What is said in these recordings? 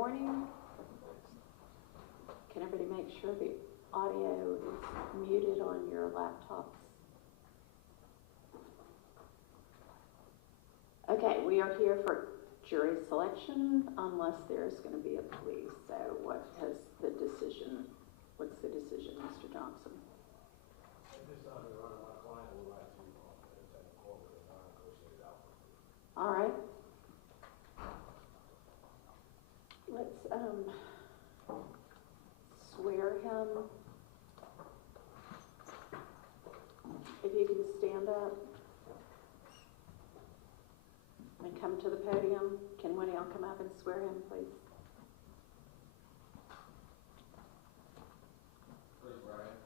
morning. Can everybody make sure the audio is muted on your laptops? Okay, we are here for jury selection unless there's going to be a plea. So what's the decision, Mr. Johnson? At this time, Your Honor, my client would like to entertain a court with a non-negotiated outcome. All right. Let's swear him. If you can stand up and come to the podium. Can one of y'all come up and swear him, please? Please, Brian.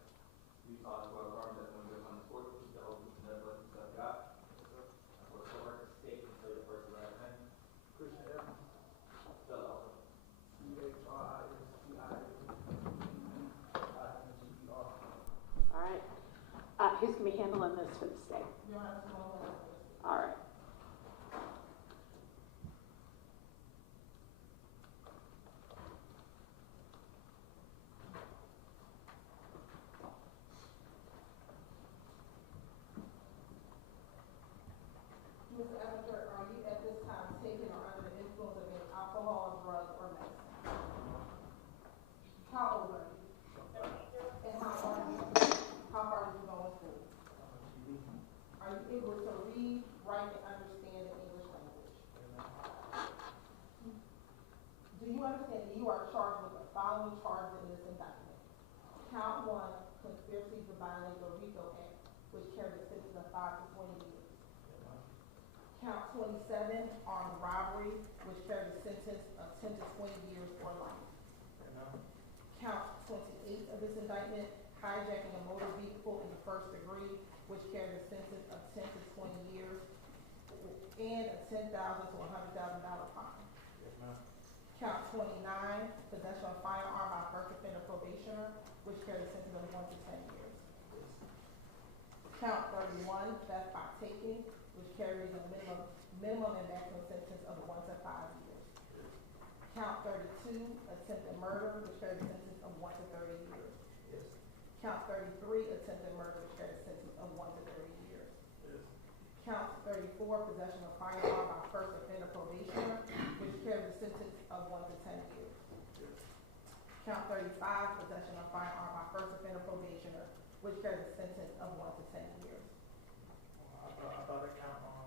You talk about harm that one goes on the court, the open never let God. I will swear to state and say the first right hand. Christian Evans. Spell out. C-H-R-I-S-T-I-N-G-E-R. All right. Who's going to be handling this for the state? All right. Mr. Evans, are you at this time taking or under the influence of any alcohol, drugs, or medicine? How old are you? And how far did you go in school? Are you able to read, write, and understand the English language? Do you understand that you are charged with the following charges in this indictment? Count 1, conspiracy to violate the RICO Act, which carries a sentence of 5 to 20 years. Count 27, armed robbery, which carries a sentence of 10 to 20 years or life. Count 28 of this indictment, hijacking a motor vehicle in the first degree, which carries a sentence of 10 to 20 years, and a $10,000 to $100,000 fine. Count 29, possession of firearm by first offender probationer, which carries a sentence of 1 to 10 years. Count 31, theft by taking, which carries a minimum and maximum sentence of 1 to 5 years. Count 32, attempted murder, which carries a sentence of 1 to 30 years. Count 33, attempted murder, which carries a sentence of 1 to 30 years. Count 34, possession of firearm by first offender probationer, which carries a sentence of 1 to 10 years. Count 35, possession of firearm by first offender probationer, which carries a sentence of 1 to 10 years. I thought it count on.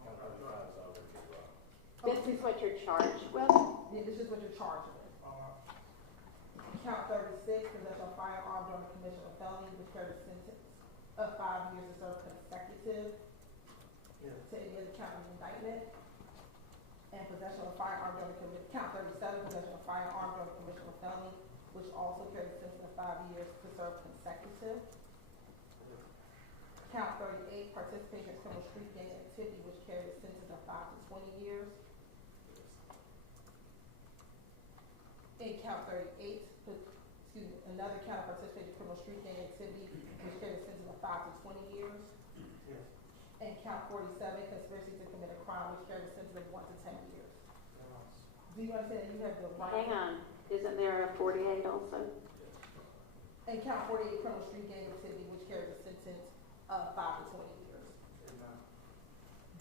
This is what you're charged with? Yeah, this is what you're charged with. Count 36, possession of firearm during the commission of felony, which carries a sentence of 5 years to serve consecutive to any other count of indictment. And possession of firearm during the commission, count 37, possession of firearm during the commission of felony, which also carries a sentence of 5 years to serve consecutive. Count 38, participation in criminal street gang activity, which carries a sentence of 5 to 20 years. In count 38, another count of participation in criminal street gang activity, which carries a sentence of 5 to 20 years. And count 47, conspiracy to commit a crime, which carries a sentence of 1 to 10 years. Do you understand that you have the right? Hang on. Isn't there a 48 also? And count 48, criminal street gang activity, which carries a sentence of 5 to 20 years.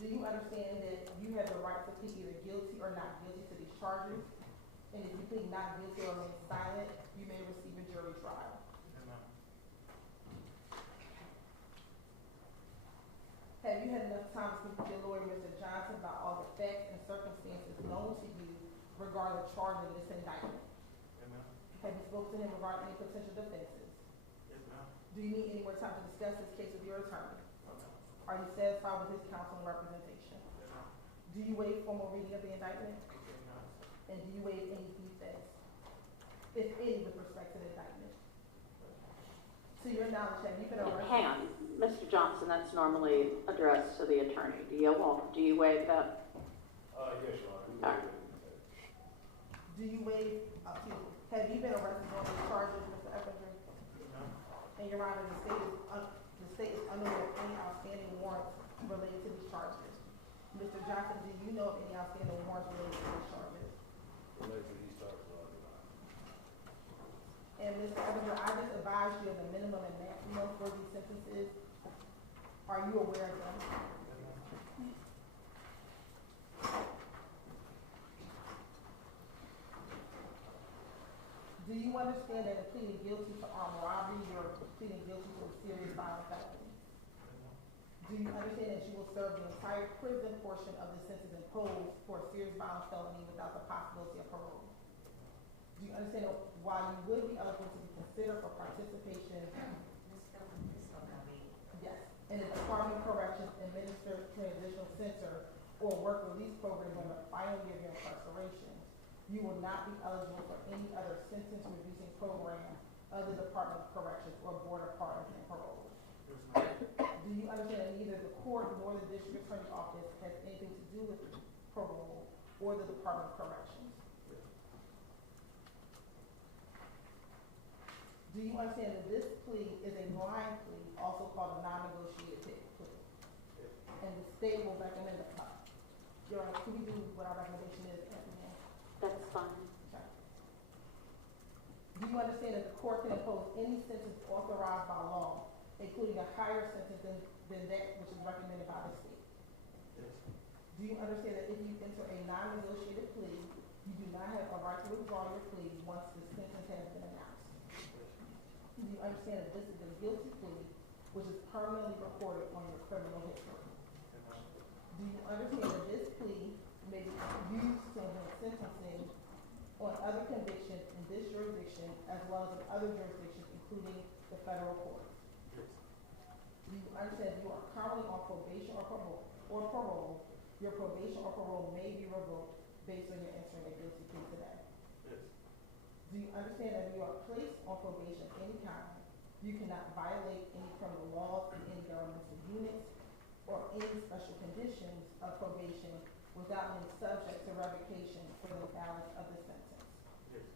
Do you understand that you have the right to plead either guilty or not guilty to these charges? And if you plead not guilty or remain silent, you may receive a jury trial. Have you had enough time to speak with your lawyer, Mr. Johnson, about all the facts and circumstances known to you regarding the charge in this indictment? Have you spoken to him regarding any potential defenses? Do you need any more time to discuss this case with your attorney? Are you satisfied with his counsel and representation? Do you waive formal reading of the indictment? And do you waive any defense, if any, with respect to the indictment? To your knowledge, have you been arrested? Hang on. Mr. Johnson, that's normally addressed to the attorney. Do you waive that? Yes, Your Honor. All right. Do you waive, have you been arrested on these charges, Mr. Evans? And Your Honor, the state is unaware of any outstanding warrants related to these charges. Mr. Johnson, do you know of any outstanding warrants related to these charges? Related to these charges, Mr. Evanger, I just advised you of the minimum and maximum for these sentences. Are you aware of them? Do you understand that in pleading guilty to armed robbery, you're pleading guilty to a serious violent felony? Do you understand that you will serve the entire prison portion of the sentence imposed for a serious violent felony without the possibility of parole? Do you understand that while you would be eligible to be considered for participation yes, in the Department of Corrections Administered Transitional Center or work release program during the final year of your incarceration, you will not be eligible for any other sentence reducing program of the Department of Corrections or Board of Pardons and Parole. Do you understand that neither the court nor the District Attorney's Office has anything to do with parole or the Department of Corrections? Do you understand that this plea is a blind plea, also called a non-negotiated plea? And the state will recommend a plea. Your Honor, can we do what our recommendation is at the end? That's fine. Okay. Do you understand that the court can impose any sentence authorized by law, including a higher sentence than that which is recommended by the state? Yes. Do you understand that if you enter a non-negotiated plea, you do not have a right to withdraw your plea once the sentence has been announced? Do you understand that this is a guilty plea which is permanently recorded on your criminal history? Do you understand that this plea may be used to enhance sentencing on other convictions in this jurisdiction as well as in other jurisdictions, including the federal courts? Yes. Do you understand that you are currently on probation or parole? Your probation or parole may be revoked based on your entering a guilty plea today. Yes. Do you understand that if you are placed on probation of any kind, you cannot violate any criminal laws in any governmental units or any special conditions of probation without being subject to revocation for the balance of the sentence? Yes.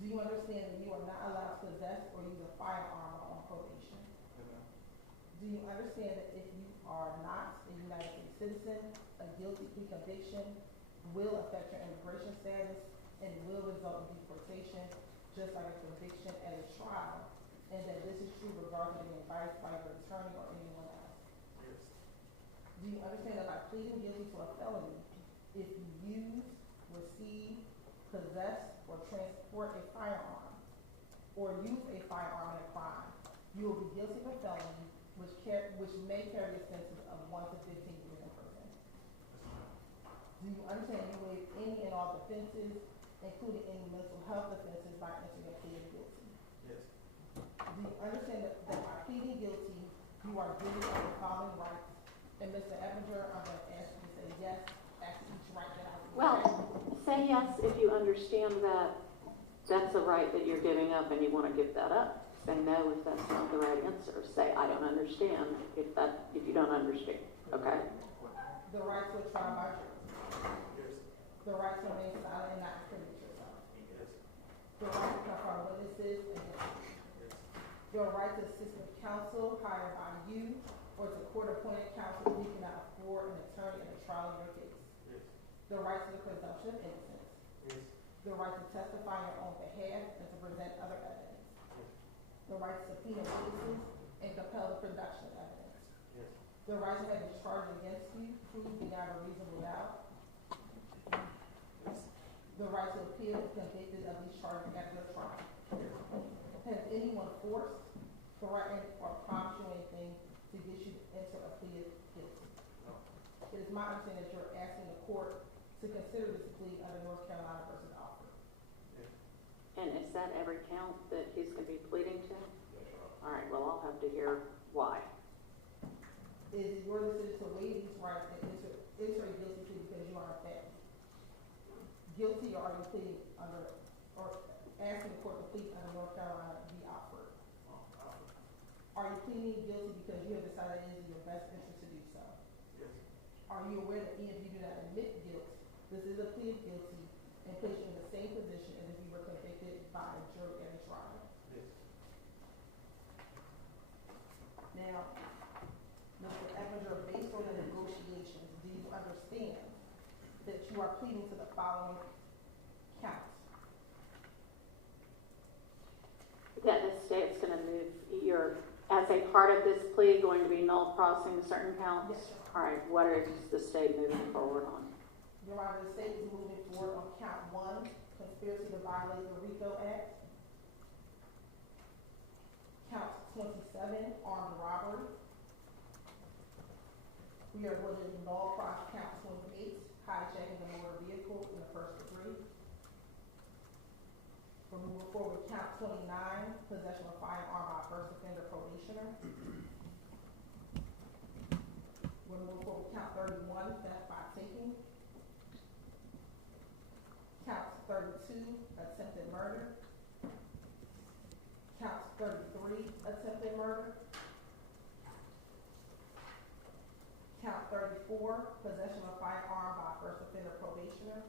Do you understand that you are not allowed to possess or use a firearm on probation? Amen. Do you understand that if you are not a United States citizen, a guilty plea conviction will affect your immigration status and will result in deportation, just like a conviction at a trial, and that this is true regardless of the advice by your attorney or anyone else? Yes. Do you understand that by pleading guilty to a felony, if you use, receive, possess, or transport a firearm, or use a firearm in a crime, you will be guilty of a felony which may carry a sentence of 1 to 15 years in prison? Do you understand you waive any and all defenses, including any mental health offenses, by entering a plea of guilty? Yes. Do you understand that by pleading guilty, you are given the following rights? And Mr. Evanger, I'm going to ask you to say yes, ask each right that I will. Well, say yes if you understand that that's a right that you're giving up and you want to give that up. Say no if that's not the right answer. Say I don't understand if you don't understand. Okay? The right to a trial by jury. Yes. The right to remain silent and not incriminate yourself. Yes. The right to confront witnesses and witnesses. Yes. Your right to assist with counsel hired by you or to court-appointed counsel if you cannot afford an attorney in a trial of your case. Yes. The right to the presumption of innocence. Yes. The right to testify on your own behalf and to present other evidence. Yes. The right to subpoena witnesses and compel the production of evidence. Yes. The right to have a charge against you proved beyond a reasonable doubt. Yes. The right to appeal if convicted of these charges after a trial. Yes. Has anyone forced, threatened, or promised you anything to get you to enter a plea of guilty? No. It is my understanding that you're asking the court to consider this plea under North Carolina versus Alford. Yes. And is that every count that he's going to be pleading to? Yes, Your Honor. All right, well, I'll have to hear why. Is it your decision to waive these rights and enter a guilty plea because you are a felon? Guilty, or are you pleading under, or asking the court to plead under North Carolina v. Alford? Alford. Are you pleading guilty because you have decided it is in your best interest to do so? Yes. Are you aware that even if you do not admit guilt, this is a plea of guilty and place you in the same position as if you were convicted by a jury at a trial? Yes. Now, Mr. Evanger, based on the negotiations, do you understand that you are pleading to the following counts? part of this plea going to be null crossing certain counts? Yes, Your All right, what is the state moving forward on? Your Honor, the state is moving forward on count 1, conspiracy to violate the RICO Act. Count 27, armed robbery. We are going to null cross count 28, hijacking a motor vehicle in the first degree. We're moving forward with count 29, possession of firearm by a first offender probationer. We're moving forward with count 31, theft by taking. Count 32, attempted murder. Count 33, attempted murder. Count 34, possession of firearm by a first offender probationer.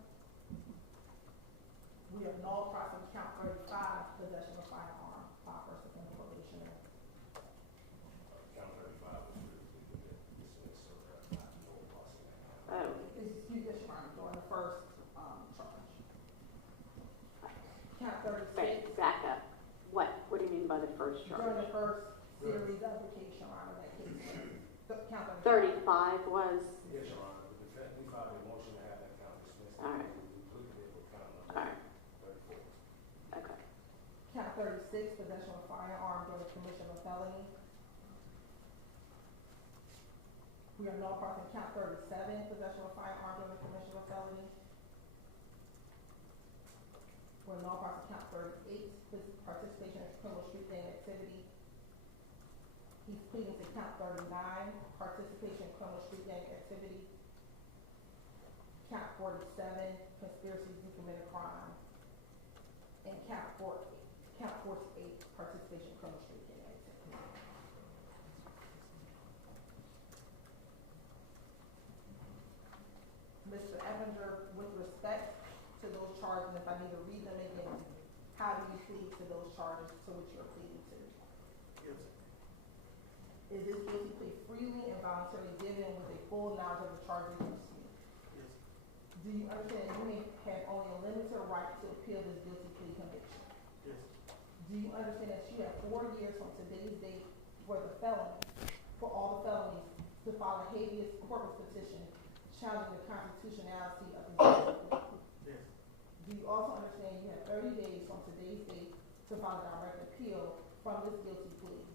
We are null crossing count 35, possession of firearm by a first offender probationer. Count 35 was previously dismissed, so that's not no crossing that count. Oh, Excuse me, Your Honor, during the first charge. Count 36. wait, back up. What do you mean by the first charge? During the first series of the case, Your Honor, that case, count 35 was, Yes, Your Honor, the defendant, we filed a motion to have that count dismissed. All right. We completed it with count all number right, 34. okay. Count 36, possession of firearm during the commission of a felony. We are null crossing count 37, possession of firearm during the commission of a felony. We're null crossing count 38, participation in criminal street gang activity. He's pleading to count 39, participation in criminal street gang activity. Count 47, conspiracy to commit a crime. And count 48, participation in criminal street gang activity. Mr. Evinger, with respect to those charges, if I need to read them again, how do you plead to those charges to which you're pleading to? Yes. Is this guilty plea freely and voluntarily given with a full knowledge of the charges against you? Yes. Do you understand you may have only a limited right to appeal this guilty plea conviction? Yes. Do you understand that you have 4 years from today's date for the felony, for all the felonies, to file a habeas corpus petition challenging the constitutionality of the guilty plea? Yes. Do you also understand you have 30 days from today's date to file a direct appeal from this guilty plea,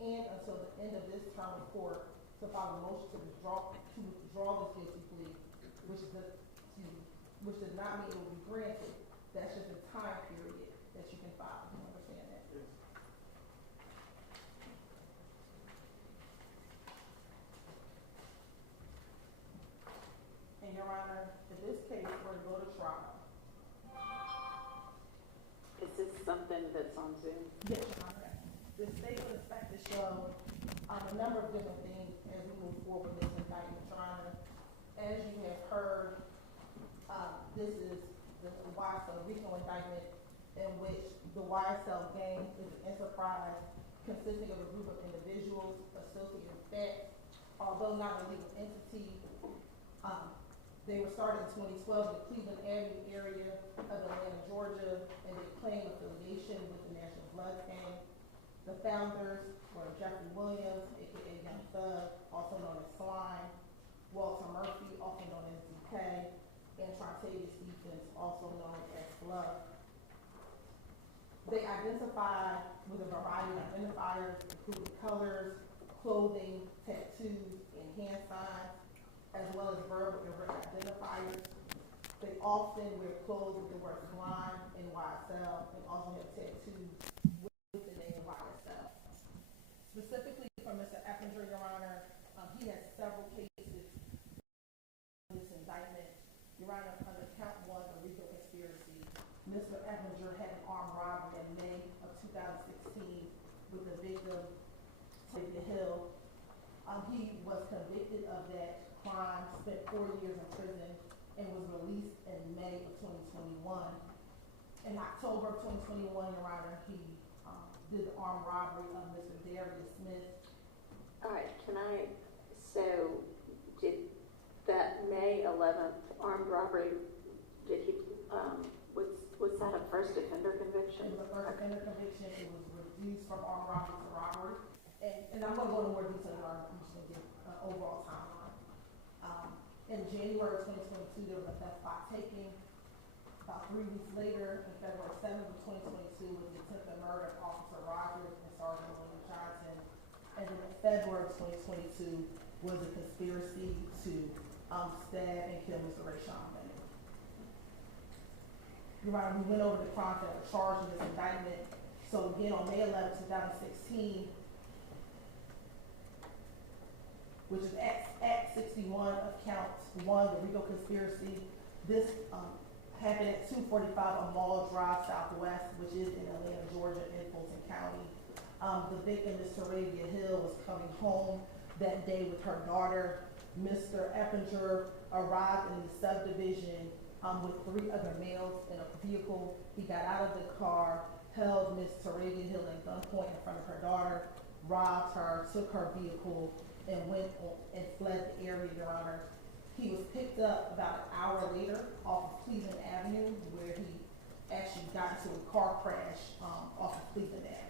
and until the end of this term of court to file a motion to withdraw this guilty plea, which does not mean it will be granted. That's just a time period that you can file. Do you understand that? Yes. And Your Honor, if this case were to go to trial, Is this something that's on Zoom? yes, Your Honor, the state would expect to show a number of different things as we move forward with this indictment, Your Honor. As you have heard, this is the YSL RICO indictment, in which the YSL gang is an enterprise consisting of a group of individuals associated with facts. Although not a legal entity, they were started in 2012 in the Cleveland Avenue area of Atlanta, Georgia, and they claim affiliation with the National Blood Gang. The founders were Jeffrey Williams, aka Young Thug, also known as Slime, Walter Murphy, also known as DK, and Trontavious Stephens, also known as Love. They identify with a variety of identifiers, including colors, clothing, tattoos, and hand signs, as well as verbal and written identifiers. They often wear clothes with the words Slime and YSL, and also have tattoos with the name YSL. Specifically for Mr. Eppinger, Your Honor, he has several cases in this indictment. Your Honor, under count 1, the RICO conspiracy, Mr. Eppinger had an armed robbery in May of 2016 with the victim, Tavia Hill. He was convicted of that crime, spent 4 years in prison, and was released in May of 2021. In October of 2021, Your Honor, he did the armed robbery of Mr. Darius Smith. All right, so did that May 11th armed robbery, did he, was that a first offender It conviction? was a first offender conviction. It was reduced from armed robbery to robbery. and I'm gonna go into more detail, I'm just gonna give an overall timeline. In January 2022, there was a theft by taking. About 3 weeks later, on February 7th of 2022, was the attempted murder of Officer Rogers and Sergeant William Johnson. And then in February of 2022 was a conspiracy to stab and kill Mr. Rayshawn Bennett. You're right, we went over the crimes that were charged in this indictment. So again, on May 11, 2016, which is Act 61 of Count 1, the RICO conspiracy. This happened at 245 Mall Drive Southwest, which is in Atlanta, Georgia, in Fulton County. The victim, Ms. Taravia Hill, was coming home that day with her daughter. Mr. Eppinger arrived in the subdivision with 3 other males in a vehicle. He got out of the car, held Ms. Taravia Hill at gunpoint in front of her daughter, robbed her, took her vehicle, and went on and fled the area, Your Honor. He was picked up about an hour later off of Cleveland Avenue, where he actually got into a car crash off of Cleveland Avenue.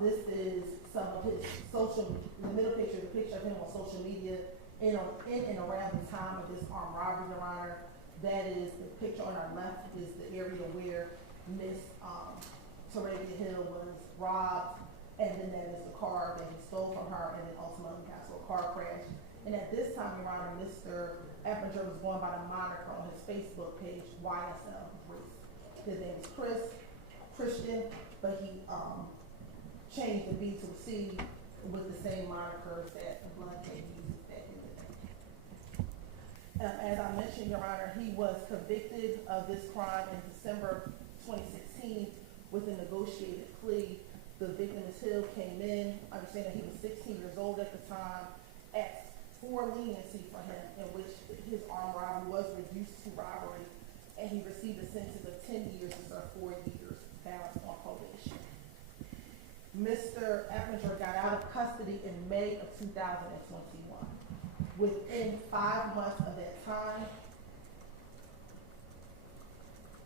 This is some of his the middle picture, the picture of him on social media in and around the time of this armed robbery, Your Honor. That is, the picture on our left is the area where Miss Taravia Hill was robbed, and then that is the car that he stole from her and then ultimately got to a car crash. And at this time, Your Honor, Mr. Eppinger was going by the moniker on his Facebook page, YSL Case. His name is Christian, but he changed the B to a C with the same monikers that the blood came used back in the day. As I mentioned, Your Honor, he was convicted of this crime in December 2016 with a negotiated plea. The victim, Ms. Hill, came in, understanding he was 16 years old at the time, asked for leniency for him, in which his armed robbery was reduced to robbery, and he received a sentence of 10 years instead of 4 years, balanced on probation. Mr. Eppinger got out of custody in May of 2021. Within 5 months of that time,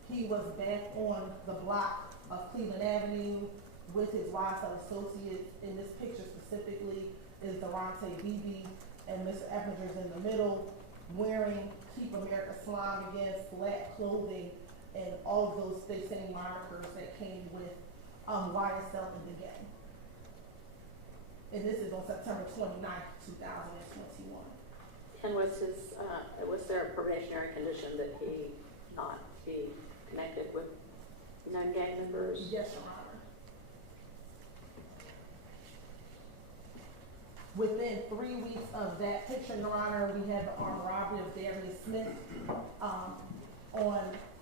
he was back on the block of Cleveland Avenue with his YSL associates. In this picture specifically is Durante Beebe, and Mr. Eppinger is in the middle, wearing Keep America Slime Again flat clothing and all of those same monikers that came with YSL in the gang. And this is on September 29th, 2021. And was there a probationary condition that he not be connected with known gang members? Yes, Your Honor. Within 3 weeks of that picture, Your Honor, we had the armed robbery of Darius Smith on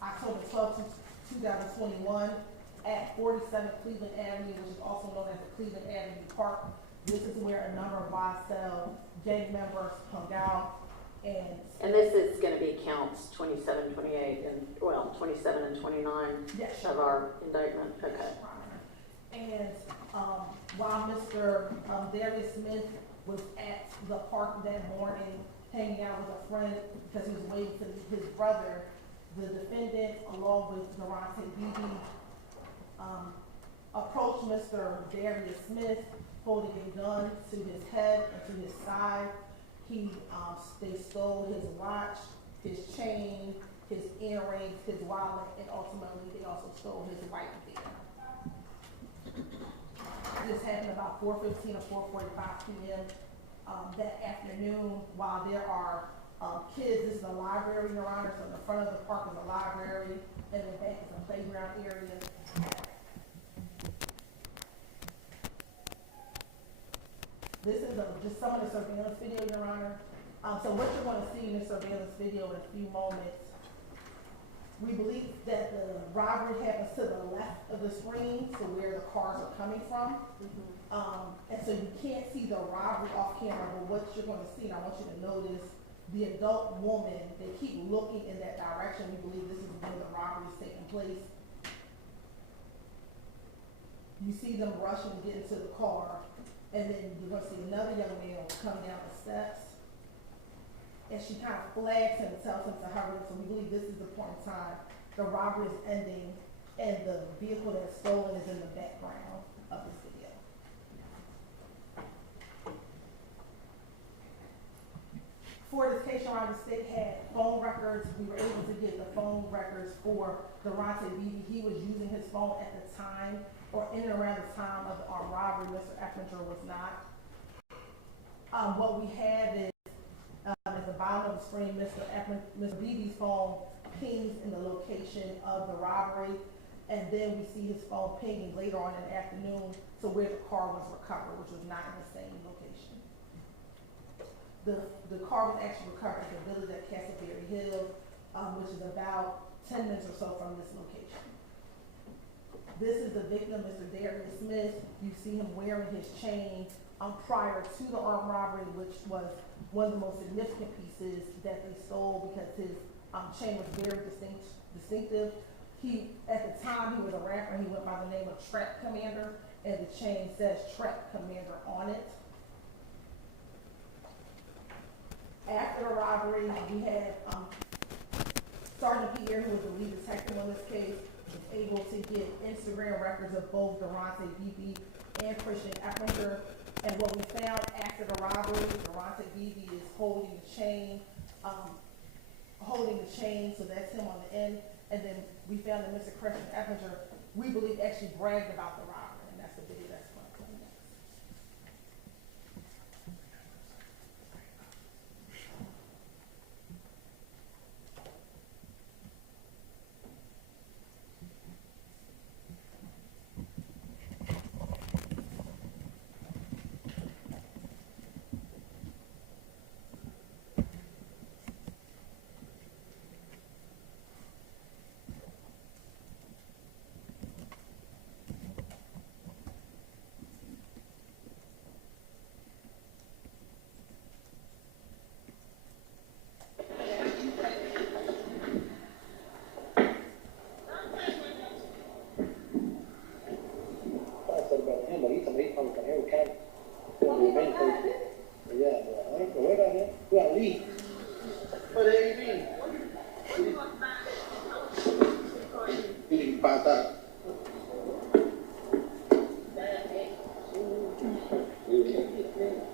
October 12th, 2021 at 47 Cleveland Avenue, which is also known as the Cleveland Avenue Park. This is where a number of YSL gang members hung out. And this is going to be counts 27, 28, and, well, 27 and 29 yes, of our indictment. Okay. And while Mr. Darius Smith was at the park that morning, hanging out with a friend because he was waiting to meet his brother, the defendant, along with Durante Beebe, approached Mr. Darius Smith, holding a gun to his head and to his side. They stole his watch, his chain, his earrings, his wallet, and ultimately they also stole his white beard. This happened about 4:15 or 4:45 p.m. That afternoon. While there are kids, this is a library, Your Honor, so in the front of the park is a library, and in the back is a playground area. This is just some of the surveillance video, Your Honor. So what you're going to see in the surveillance video in a few moments, we believe that the robbery happens to the left of the screen, so where the cars are coming from. And so you can't see the robbery off camera, but what you're going to see, and I want you to notice, the adult woman, they keep looking in that direction. We believe this is where the robbery is taking place. You see them rushing to get into the car, and then you're going to see another young male come down the steps, and she kind of flags him and tells him to hurry. So we believe this is the point in time the robbery is ending, and the vehicle that's stolen is in the background of this video. For this case, Your Honor, the state had phone records. We were able to get the phone records for Durante Beebe. He was using his phone at the time, or in and around the time of the armed robbery. Mr. Eppinger was not. What we have is, at the bottom of the screen, Mr. Beebe's phone pings in the location of the robbery, and then we see his phone pinging later on in the afternoon to where the car was recovered, which was not in the same location. The car was actually recovered at the village at Castleberry Hill, which is about 10 minutes or so from this location. This is the victim, Mr. Darius Smith. You see him wearing his chain prior to the armed robbery, which was one of the most significant pieces that they stole because his chain was very distinctive. At the time, he was a rapper. He went by the name of Trap Commander, and the chain says Trap Commander on it. After the robbery, we had Sergeant Pierre, who was the lead detective on this case, was able to get Instagram records of both Durante Beebe and Christian Eppinger. And what we found after the robbery, Durante Beebe is holding the chain, so that's him on the end. And then we found that Mr. Christian Eppinger, we believe, actually bragged about the robbery, and that's the video that's going to come next.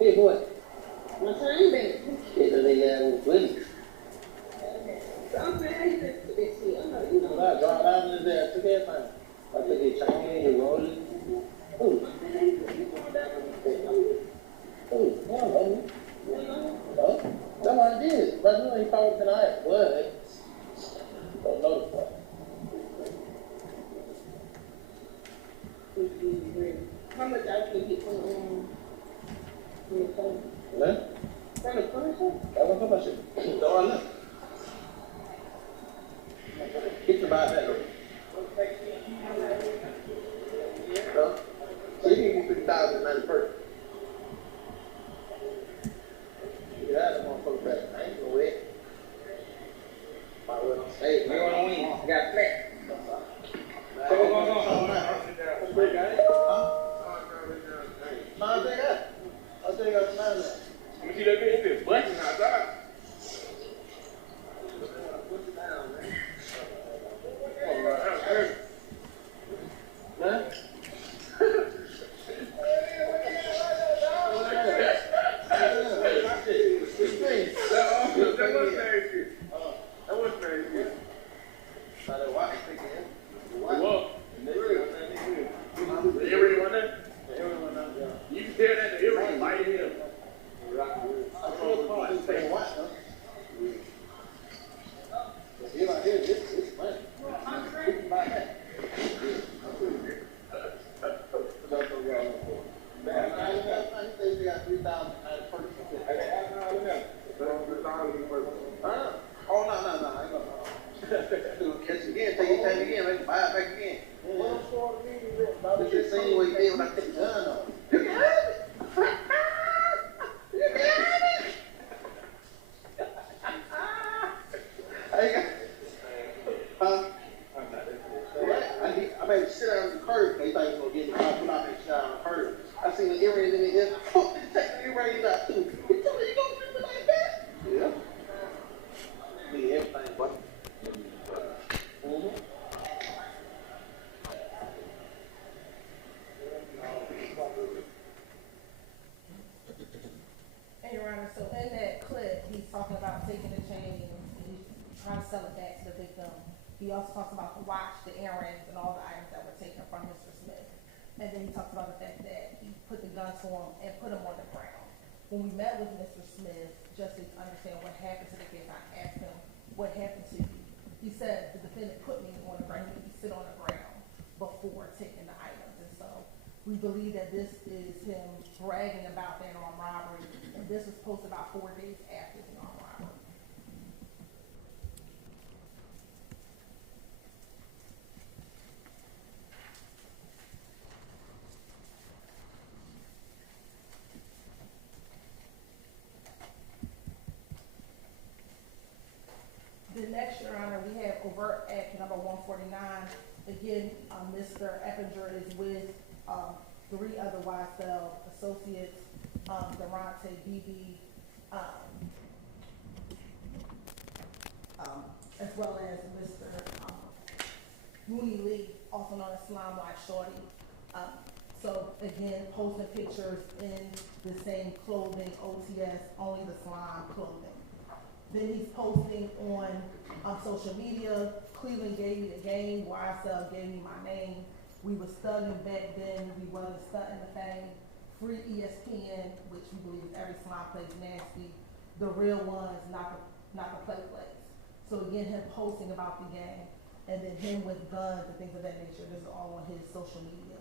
Hey boy, what's your name, baby? It's a Willie. So I'm saying, how you listen to this shit? I'm like, you know. I drive down in there, I took everything. I took your chain, your rolling. Oh, you going down on me? Oh, no, that's what I did. But you know, he called tonight. What? Don't know the fuck. How much I can get from the phone? What? From the phone? I don't know about shit. That's all I know. Get the buy that. So you can get 50,091. Yeah, that motherfucker back. I ain't gonna wait. Hey, you wanna win? I got flat. So what's going on? What's the break, got it? Huh? I'll take that. I'll take that tonight. Let me see that bitch. It's flexing outside. also talks about the watch, the earrings, and all the items that were taken from Mr. Smith. And then he talks about the fact that he put the gun to him and put him on the ground. When we met with Mr. Smith, just to understand what happened to the case, I asked him, what happened to you? He said, the defendant put me on the ground, he made me sit on the ground before taking the items. And so we believe that this is him bragging about that armed robbery, and this was posted about 4 days after the armed robbery. The next, Your Honor, we have overt act number 149. Again, Mr. Eppinger is with 3 other YSL associates, Durante, BB, as well as Mr. Rooney Lee, also known as Slime White Shorty. So again, posting pictures in the same clothing, OTS, only the slime clothing. Then he's posting on social media, Cleveland gave me the game, YSL gave me my name. We was studying back then, we wasn't studying the thing. Free ESPN, which we believe every slime plays nasty. The real ones, not the play plays. So again, him posting about the game, and then him with guns and things of that nature. This is all on his social media.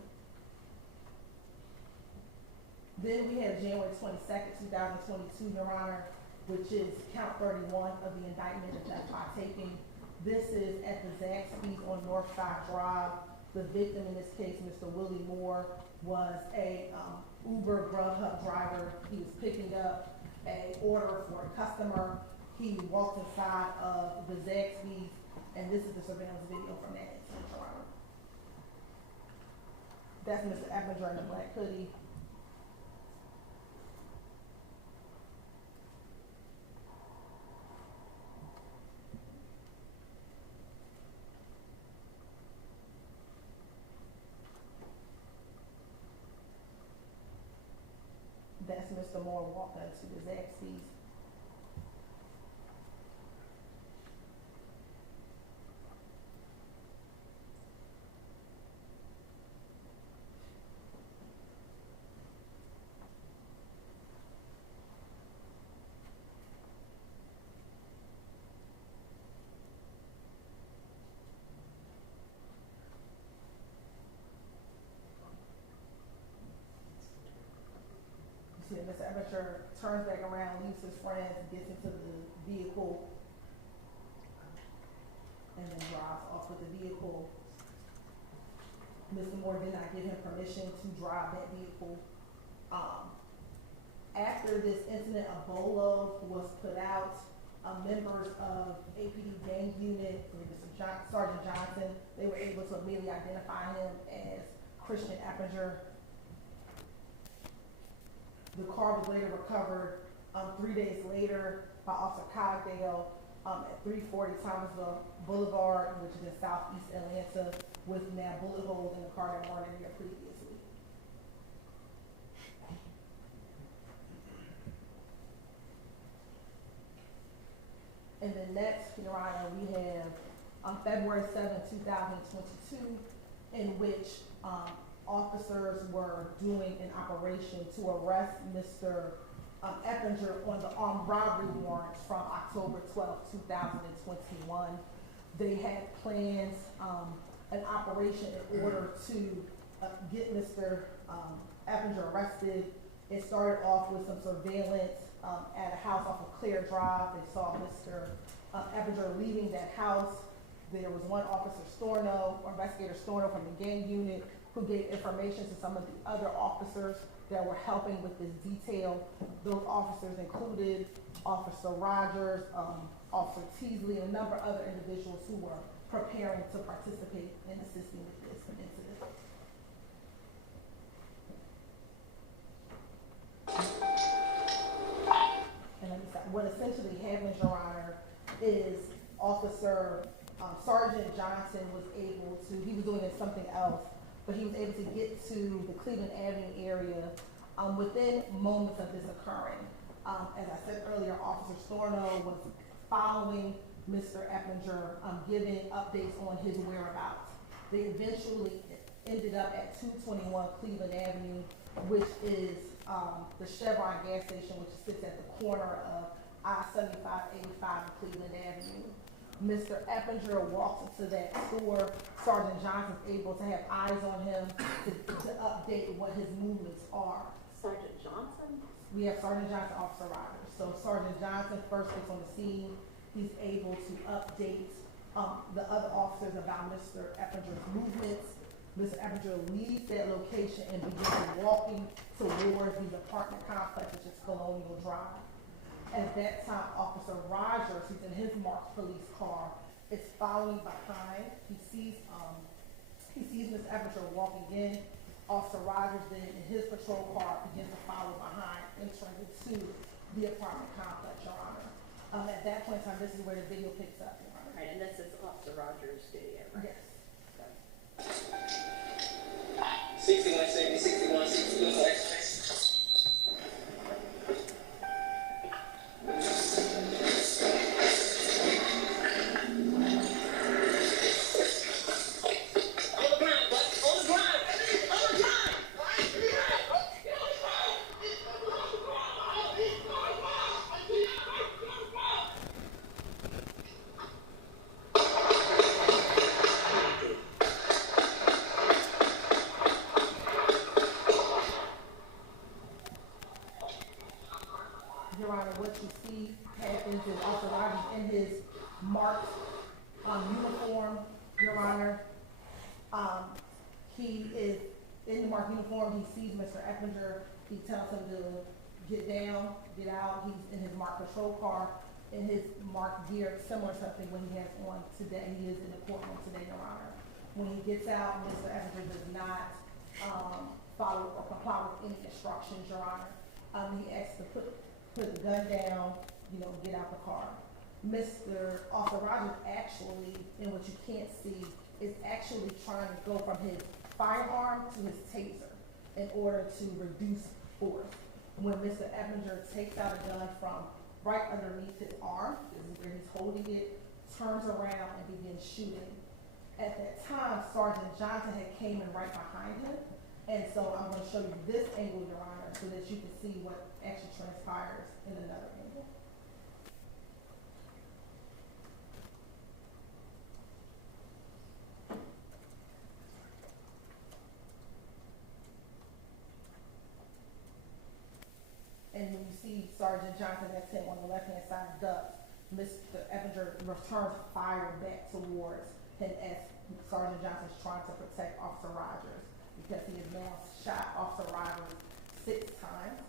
Then we have January 22nd, 2022, Your Honor, which is count 31 of the indictment of theft by taking. This is at the Zaxby's on Northside Drive. The victim in this case, Mr. Willie Moore, was a Uber Grubhub driver. He was picking up an order for a customer. He walked inside of the Zaxby's, and this is the surveillance video from that incident, Your Honor. That's Mr. Eppinger in the black hoodie. That's Mr. Moore walking to the Zaxby's. Mr. Eppinger turns back around, leaves his friends, gets into the vehicle, and then drives off with the vehicle. Mr. Moore did not give him permission to drive that vehicle. After this incident, a bolo was put out. Members of APD gang unit, Mr. Sergeant Johnson, they were able to immediately identify him as Christian Eppinger. The car was later recovered 3 days later by Officer Cogdale at 340 Thomasville Boulevard, which is in southeast Atlanta, with now bullet holes in the car that weren't in there previously. And then next, Your Honor, we have February 7, 2022, in which officers were doing an operation to arrest Mr. Eppinger on the armed robbery warrants from October 12, 2021. They had plans, an operation in order to get Mr. Eppinger arrested. It started off with some surveillance at a house off of Clear Drive. They saw Mr. Eppinger leaving that house. There was one officer, Storno, or investigator Storno from the gang unit, who gave information to some of the other officers that were helping with this detail. Those officers included Officer Rogers, Officer Teasley, and a number of other individuals who were preparing to participate in assisting with this incident. And what essentially happened, Your Honor, is Officer Sergeant Johnson was able to, he was doing something else, but he was able to get to the Cleveland Avenue area within moments of this occurring. As I said earlier, Officer Storno was following Mr. Eppinger, giving updates on his whereabouts. They eventually ended up at 221 Cleveland Avenue, which is the Chevron gas station, which sits at the corner of I-75, 85 and Cleveland Avenue. Mr. Eppinger walks into that store. Sergeant Johnson's able to have eyes on him to update what his movements are. Sergeant Johnson? We have Sergeant Johnson, Officer Rogers. So Sergeant Johnson first gets on the scene. He's able to update the other officers about Mr. Eppinger's movements. Mr. Eppinger leaves that location and begins walking towards the apartment complex, which is Colonial Drive. At that time, Officer Rogers, who's in his marked police car, is following behind. He sees Mr. Eppinger walking in. Officer Rogers then, in his patrol car, begins to follow behind, entering into the apartment complex, Your Honor. At that point in time, this is where the video picks up, Your Honor. Right, and this is Officer Rogers' video, right? Yes. 6170, 6162. Your Honor, what you see happens is Officer Rogers in his marked uniform, Your Honor. He is in the marked uniform. He sees Mr. Eppinger. He tells him to get down, get out. He's in his marked patrol car, in his marked gear, similar to something when he has on today. He is in the courtroom today, Your Honor. When he gets out, Mr. Eppinger does not follow or comply with any instructions, Your Honor. He asks to put the gun down, get out the car. Mr. Officer Rogers actually, and what you can't see, is actually trying to go from his firearm to his taser in order to reduce force. When Mr. Eppinger takes out a gun from right underneath his arm, this is where he's holding it, turns around and begins shooting. At that time, Sergeant Johnson had came in right behind him, and so I'm going to show you this angle, Your Honor, so that you can see what actually transpires in another angle. And when you see Sergeant Johnson, that's him on the left-hand side, ducks, Mr. Eppinger returns fire back towards him as Sergeant Johnson is trying to protect Officer Rogers, because he has now shot Officer Rogers 6 times.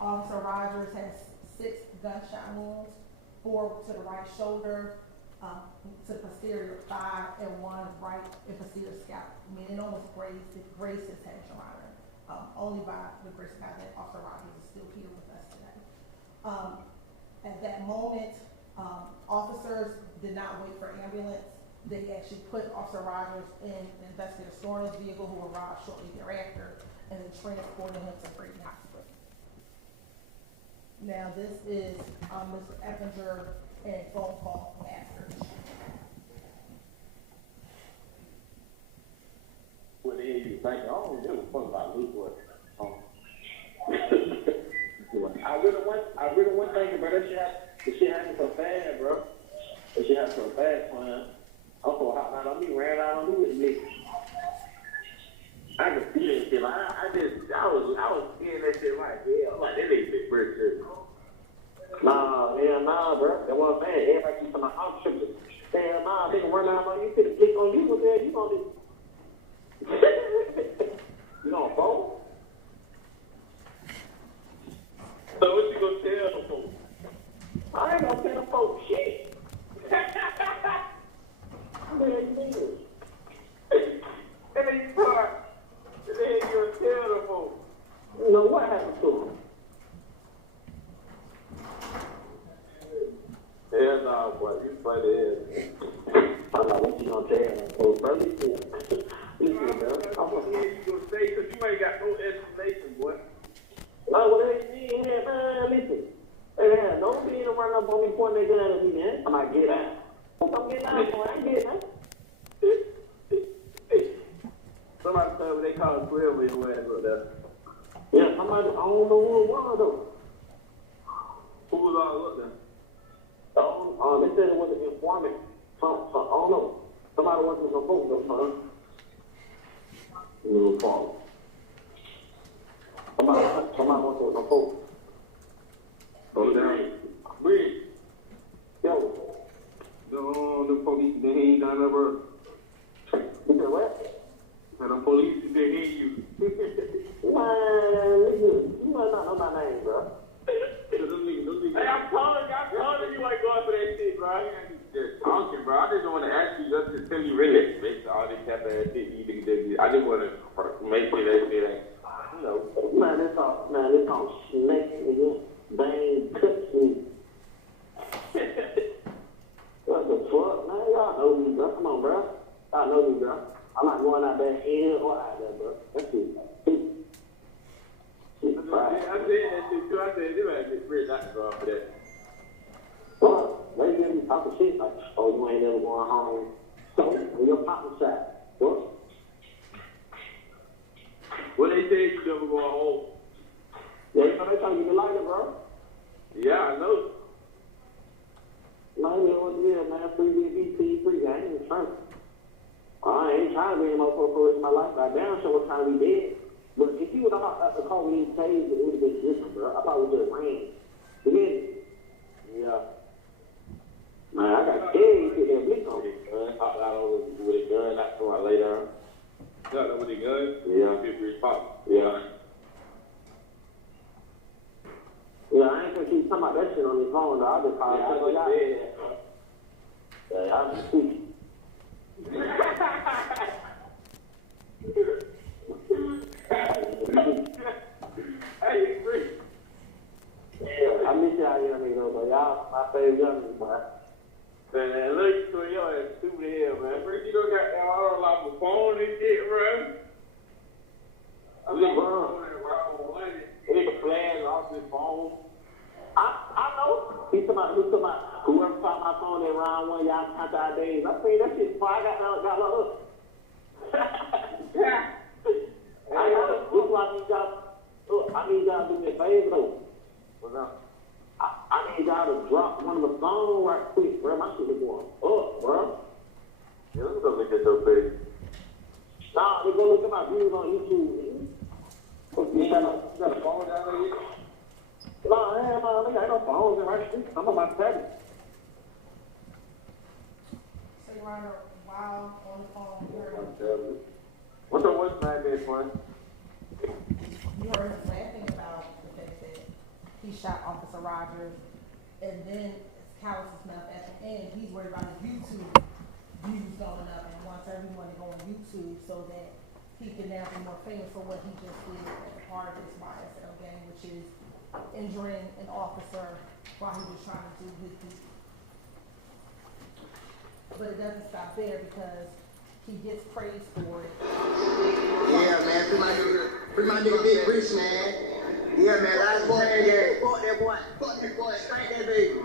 Officer Rogers has 6 gunshot wounds, 4 to the right shoulder, to the posterior thigh, and 1 right and posterior scalp. I mean, it almost grazed his head, Your Honor. Only by the grace of God that Officer Rogers is still here with us today. At that moment, officers did not wait for ambulance. They actually put Officer Rogers in an investigator Storn's vehicle, who arrived shortly thereafter, and then transported him to Brady Hospital. Now, this is Mr. Eppinger and phone call after. What the hell you think? I don't give a fuck about loot work. I really want thinking, bro. That shit happened so fast, bro. That shit happened so fast, man. I'm so hot out on me, ran out on me with me. I could feel it, I was feeling that shit like, yeah, I'm like, that nigga big brick shit. Nah, bro. That wasn't bad. Everybody keeps on my house tripping. Hell nah, they can run out on you, could have clicked on you, what the hell you gonna do? You gonna fold? So what you gonna tell them folks? I ain't gonna tell them folks shit. Man, niggas. And then you start, and then you gonna tell them folks. You know what happened to them? Hell no, boy, you funny as. I'm like, what you gonna tell them folks? Bro, listen, man. I'm gonna hear you gonna say, because you ain't got no explanation. what they call 12 in the way up there. Yeah, somebody, I don't know who it was though. Who was all up there? They said it was an informant. I don't know. Somebody wasn't some folks though, son. Little fault. Somebody wasn't some folks. Oh, damn. Wait. Yo. The police, they ain't done ever. You said what? And the police, they hate you. Man, nigga, you might not know my name, bro. Hey, I'm calling you ain't going for that shit, bro. I ain't just talking, bro. I just want to ask you just to tell you really make all this type of shit you think that I just want to make sure that shit ain't, you know. Man, this all snake, nigga. Bang, cuts me. What the fuck, man? Y'all know me, bro. Come on, bro. Y'all know me, bro. I'm not going out there in or out there, bro. That's it. I said that shit too. I said, they might get free not to go off for that. What? They give me talking shit like, oh, you ain't never going home. So, when your partner side, what? What they say you never go home? Yeah, you know they trying to give me lighter, bro. Yeah, I know. Man, you know what it is, man. Free BBT, free. I ain't even trying. I ain't trying to be in my for my life. I damn sure what time we did. But if you would have called me Taze, it would have been different, bro. I thought it was just rain. You mean? Yeah. Man, I got scared. You put that blick on me. I thought I was with a gun, not from my lay down. Got that with a gun? Yeah. People pop. Yeah. Yeah, I ain't gonna keep talking about that shit on your phone, though. I just call it. Yeah, I just speak. Hey, free. Yeah, I miss y'all young niggas, but y'all my favorite young niggas, boy. Man, look to your ass stupid hell, man. First, you don't got that all off the phone and shit, bro. I'm like, nigga playing off his phone. I know. He's talking about whoever caught my phone at round one, y'all count our days. I seen that shit before I got locked up. I got it. This is why I need y'all to do me a favor though. What's up? I need y'all to drop one of the songs right quick, bro. My shit is going up, bro. Yeah, let's go look at your face. Nah, we go look at my views on YouTube. You got a phone down there yet? No, nigga, ain't no phones in my street. I'm on my tablet. So you're on while on the phone, you heard What's your worst nightmare, friend? him laughing about the fact that he shot Officer Rogers, and then it's Callis' enough at the end, he's worried about his YouTube views going up and wants everyone to go on YouTube so that he can now be more famous for what he just did as a part of this YSL gang, which is injuring an officer while he was trying to do his duty. But it doesn't stop there because he gets praised for it. Yeah, man, free my nigga Big Rich, man. Yeah, man, last boy in there. Fuck that boy, straight that baby.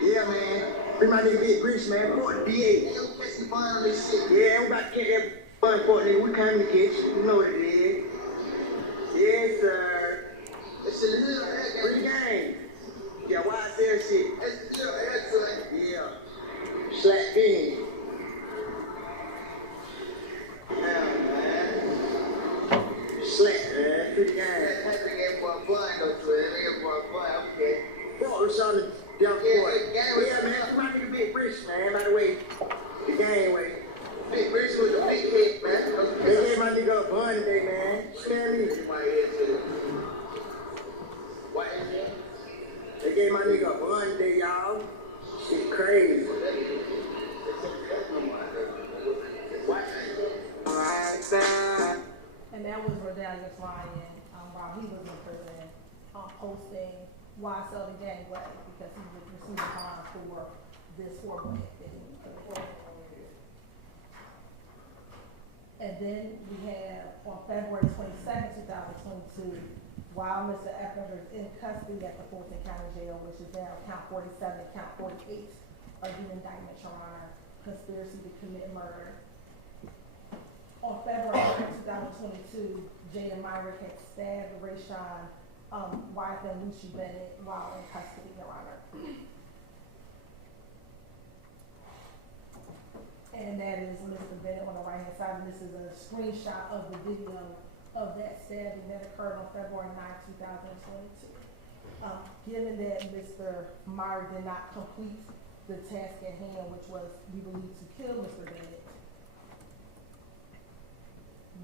Yeah, man, free my nigga Big Rich, man. Fuck the DA. Yeah, we catch some fun on this shit. Yeah, we about to get that fun for nigga. We come to catch you. You know what it is. Yes, sir. It's a little free game. Yeah, YSL shit. Yeah. Slack in. Slack, man. Free game. That nigga for fun, though, to it. Nigga for fun, okay. Bro, it's on the young boy. Yeah, man, free my nigga Big Rich, man. By the way, the game way. Big Rich was a big hit, man. They gave my nigga a bun today, man. Scare me. What is that? They gave my nigga a bun today, y'all. Shit crazy. What? And that was Rodelius Ryan, while he was in prison, posting YSL the gang way because he was receiving bond for this horrible act that he committed. And then we have on February 22nd, 2022, while Mr. Eppinger is in custody at the Fulton County Jail, which is now count 47 and count 48 of the indictment, Your Honor, conspiracy to commit murder. On February 2022, Jada Myrick had stabbed Rayshawn YSL Lucci Bennett while in custody, Your Honor. And that is Mr. Bennett on the right-hand side, and this is a screenshot of the video of that stabbing that occurred on February 9, 2022. Given that Mr. Myrick did not complete the task at hand, which was, we believe, to kill Mr. Bennett,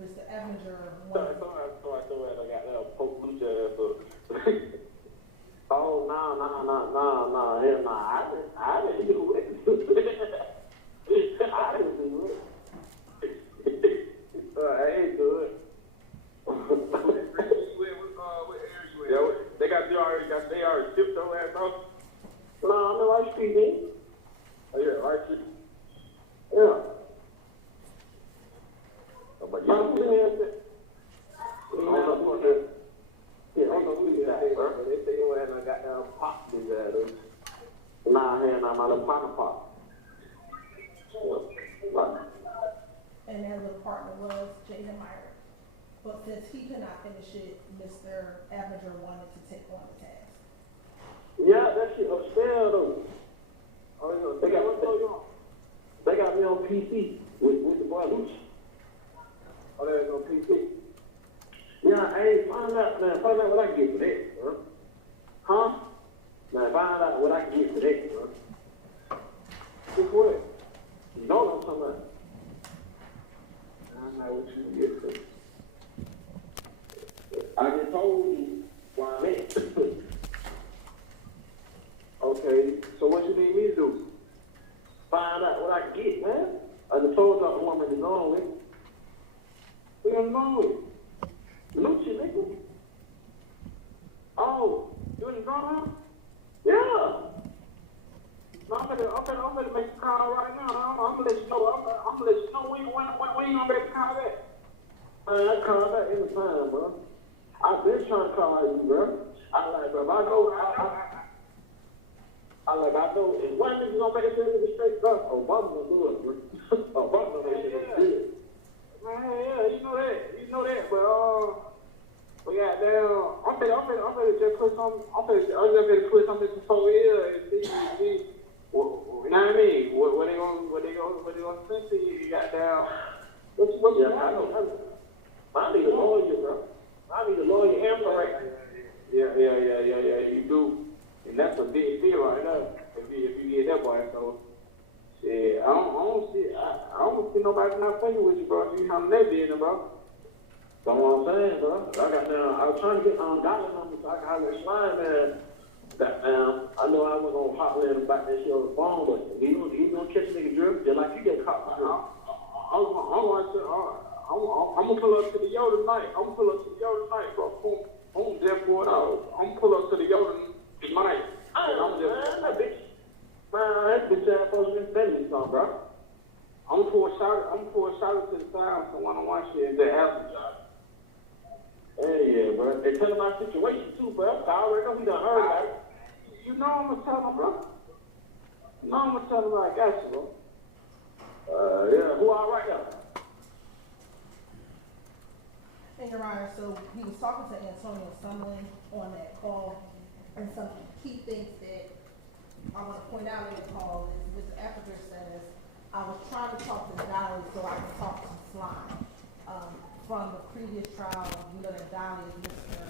Mr. Evinger wanted... I got that poke loose ass up. Oh, no, hell no, I didn't do it. I didn't do it. I ain't do it. They already shipped your ass off? No, I'm in Rice Street, man. Oh, yeah, Rice Street. Yeah. Oh, but you don't do that, bro. They say you had a goddamn pop his ass. Nah, hell nah, my little partner pop. And that little partner was Jada Myrick. But since he could not finish it, Mr. Evinger wanted to take on the task. Yeah, that shit upstairs though. Oh, they got me on PC with the boy Lucci. Oh, they was on PC. Yeah, hey, find out what I can get for that, bro. Huh? Now find out what I can get for that, bro. Just what? You know what I'm talking about? I know what you get for. I just told you why I'm at. Okay, so what you need me to do? Find out what I can get, man. I just told y'all the woman is on with. We gonna go with Lucci, nigga. Oh, you in the drama? Yeah. No, I'm gonna make a call right now. I'm gonna let you know. I'm gonna let you know when you gonna make a call back. Man, I call back anytime, bro. I've been trying to call you, bro. I like, bro, if I go, I know if one nigga gonna make it to the straight up, Obama gonna do it, bro. Obama gonna make it good. Man, yeah, you know that, but we got down. I'm gonna just put some. I'm gonna put something to 4 years and see. You know what I mean? What they gonna send to you? You got down. What you want? I need a lawyer, bro. I need a lawyer and right. Yeah, you do. And that's a big deal right now. If you get that boy, so shit, I don't see nobody not fucking with you, bro. You handle that business, bro. That's what I'm saying, bro. I was trying to get dollar numbers so I can have a slime, man. I know I was gonna holler at him about that shit on the phone, but he gonna catch nigga drip just like you get caught by drip. I'm gonna pull up to the Yoda tonight. Bro. I'm just for it out. I'm gonna pull up to the Yoda tonight. That bitch ass supposed to be spending something, bro. I'm gonna pour a shout to the side some one-on-one shit and the after job. Yeah, bro. They tell him my situation too, bro. I already know he done heard about it. You know I'm gonna tell him, bro. You know I'm gonna tell him I got you, bro. Yeah, who all right now? And Your Honor, so he was talking to Antonio Sumlin on that call, and some key things that I want to point out in the call is Mr. Evinger says, I was trying to talk to Dolly so I could talk to Slime. From the previous trial, you know that Dolly is Mr.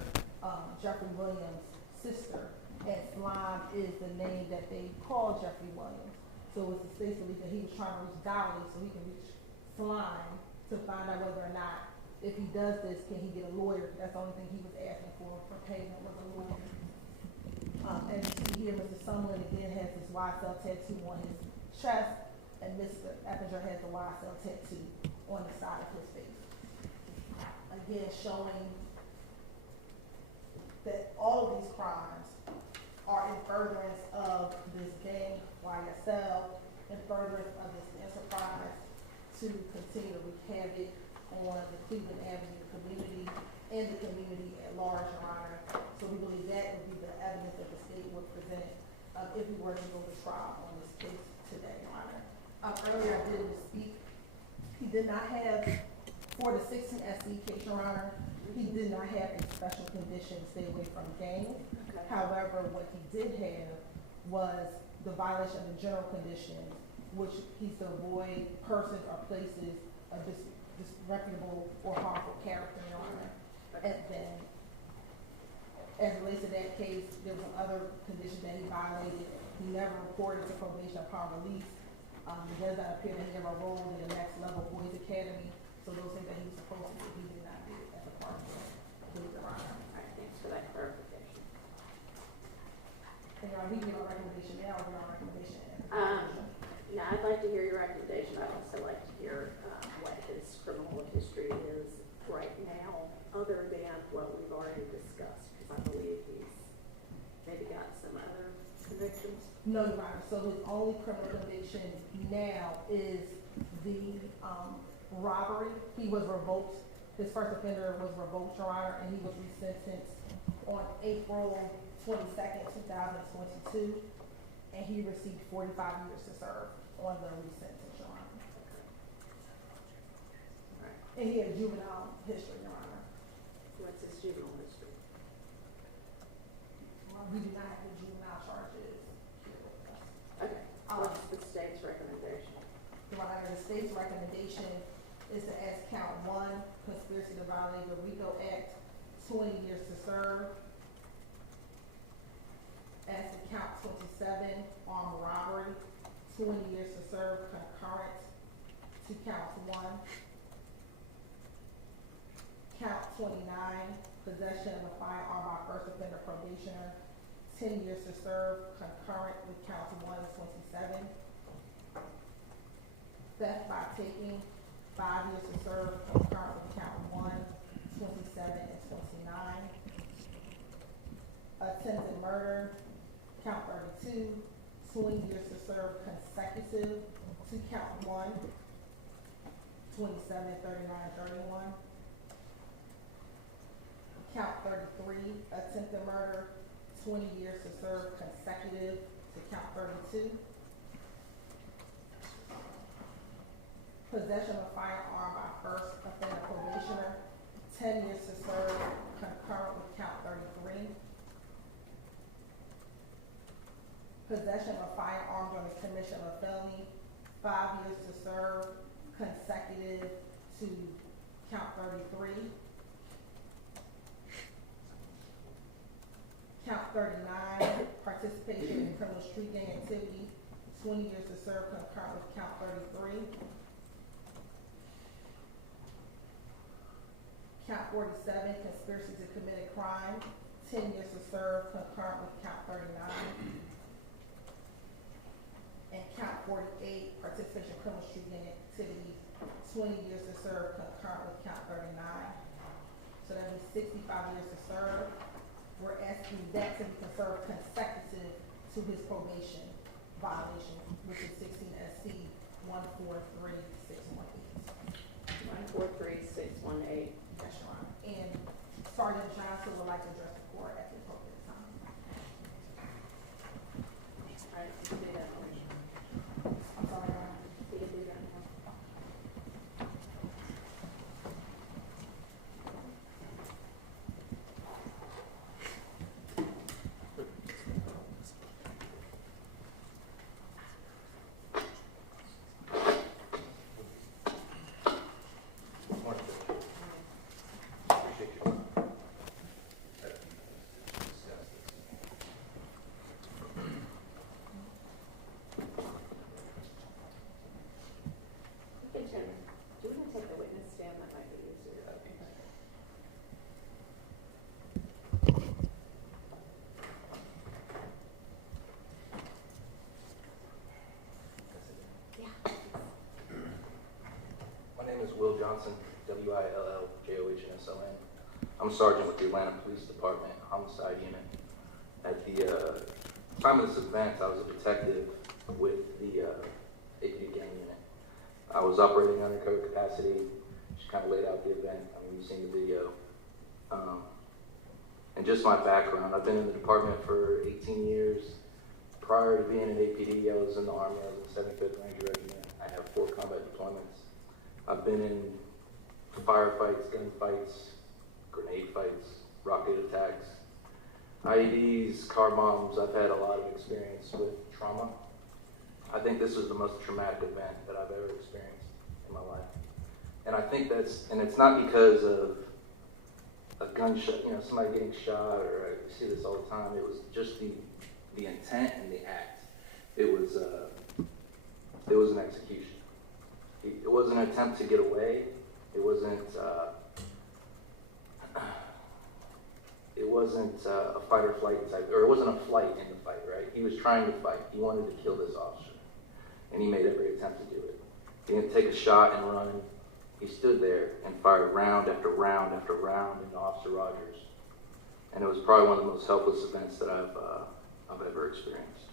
Jeffrey Williams' sister, and Slime is the name that they call Jeffrey Williams. So it's the state's belief that he was trying to reach Dolly so he can reach Slime to find out whether or not, if he does this, can he get a lawyer? That's the only thing he was asking for payment was a lawyer. And you see here, Mr. Sumlin again has this YSL tattoo on his chest, and Mr. Evinger has the YSL tattoo on the side of his face. Again, showing that all of these crimes are in furtherance of this gang, YSL, in furtherance of this enterprise to continue to wreak havoc on the Cleveland Avenue community and the community at large, Your Honor. So we believe that would be the evidence that the state would present if we were to go to trial on this case today, Your Honor. Earlier I did speak. He did not have For the 16 SC case, Your Honor, he did not have a special condition to stay away from gangs. Okay. However, what he did have was the violation of the general conditions, which he's to avoid persons or places of disreputable or harmful character, Your Honor. And then, as it relates to that case, there was other conditions that he violated. He never reported to probation upon release. It does not appear that he ever enrolled in the next level boys academy. So those things that he was supposed to do, he did not do as a part of the plea, Your Honor. All right, thanks for that clarification. And Your Honor, we can give a recommendation now, or your recommendation. Yeah, I'd like to hear your recommendation. I'd also like to hear what his criminal history is right now, other than what we've already discussed, because I believe he's maybe got some other convictions. No, Your Honor. So his only criminal conviction now is the robbery. He was revoked. His first offender was revoked, Your Honor, and he was resentenced on April 22nd, 2022, and he received 45 years to serve on the resentence, Your Honor. All right. And he had juvenile history, Your Honor. What's his juvenile history? We do not have the juvenile charges here with us. Okay. What's the state's recommendation? Your Honor, the state's recommendation is to add count 1, conspiracy to violate the RICO Act, 20 years to serve. As to count 27, armed robbery, 20 years to serve, concurrent to count 1. Count 29, possession of a firearm by first offender probationer, 10 years to serve, concurrent with counts 1 and 27. Theft by taking, 5 years to serve, concurrent with count 1, 27, and 29. Attempted murder, count 32, 20 years to serve, consecutive to count 1, 27, 39, 31. Count 33, attempted murder, 20 years to serve, consecutive to count 32. Possession of a firearm by first offender probationer, 10 years to serve, concurrent with count 33. Possession of a firearm during the commission of a felony, 5 years to serve, consecutive to count 33. Count 39, participation in criminal street gang activity, 20 years to serve, concurrent with count 33. Count 47, conspiracy to commit a crime, 10 years to serve, concurrent with count 39. And count 48, participation in criminal street gang activities, 20 years to serve, concurrent with count 39. So that means 65 years to serve. We're asking that to be conserved consecutive to his probation violation, which is 16 SC 143618. 143618. Yes, Your Honor. And Sergeant Johnson would like to address the court at the appropriate time. All right, you can do that motion. I'm sorry, Your Honor. You can do that now. Do we want to take the witness stand? That might be easier. Okay. Yeah. My name is Will Johnson, WILLJOHNSON. I'm a sergeant with the Atlanta Police Department, Homicide Unit. At the time of this event, I was a detective with the APD Gang Unit. I was operating undercover capacity, just kind of laid out the event. I mean, you've seen the video. And just my background, I've been in the department for 18 years. Prior to being in APD, I was in the Army. I was in the 75th Ranger Regiment. I have 4 combat deployments. I've been in firefights, gunfights, grenade fights, rocket attacks, IEDs, car bombs. I've had a lot of experience with trauma. I think this was the most traumatic event that I've ever experienced in my life. And I think and it's not because of a gunshot, somebody getting shot, or I see this all the time. It was just the intent and the act. It was an execution. It wasn't an attempt to get away. It wasn't a fight or flight type, or it wasn't a flight in the fight, right? He was trying to fight. He wanted to kill this officer, and he made every attempt to do it. He didn't take a shot and run. He stood there and fired round after round after round into Officer Rogers, and it was probably one of the most helpless events that I've ever experienced.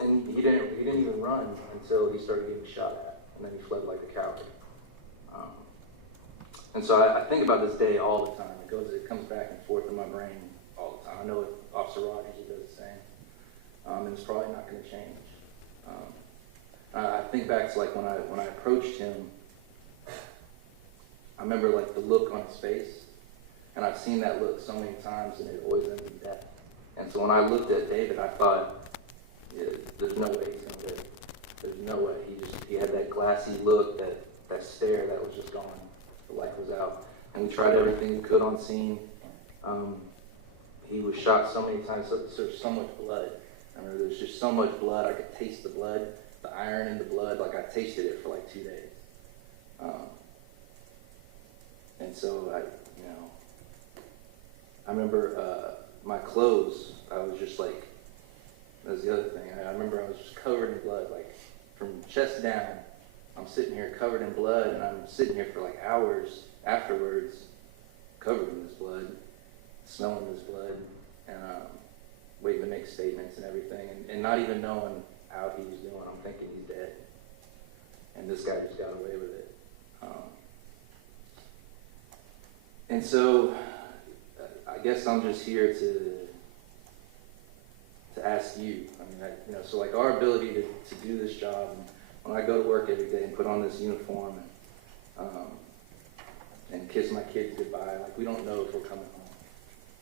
And he didn't even run until he started getting shot at, and then he fled like a coward. And so I think about this day all the time. It comes back and forth in my brain all the time. I know with Officer Rogers, he does the same, and it's probably not going to change. I think back to like when I approached him. I remember like the look on his face, and I've seen that look so many times, and it always ends in death. And so when I looked at David, I thought, yeah, there's no way he's going to live. There's no way. He had that glassy look, that stare that was just gone. The light was out. And we tried everything we could on scene. He was shot so many times. So there's so much blood. I remember there's just so much blood. I could taste the blood, the iron in the blood. Like I tasted it for like 2 days. And so I remember my clothes. I was just like, that was the other thing. I remember I was just covered in blood, like from chest down. I'm sitting here covered in blood, and I'm sitting here for like hours afterwards, covered in this blood, smelling this blood, and waiting to make statements and everything, and not even knowing how he was doing. I'm thinking he's dead, and this guy just got away with it. And so I guess I'm just here to ask you. I mean, so like our ability to do this job. And when I go to work every day and put on this uniform and kiss my kids goodbye, like we don't know if we're coming home,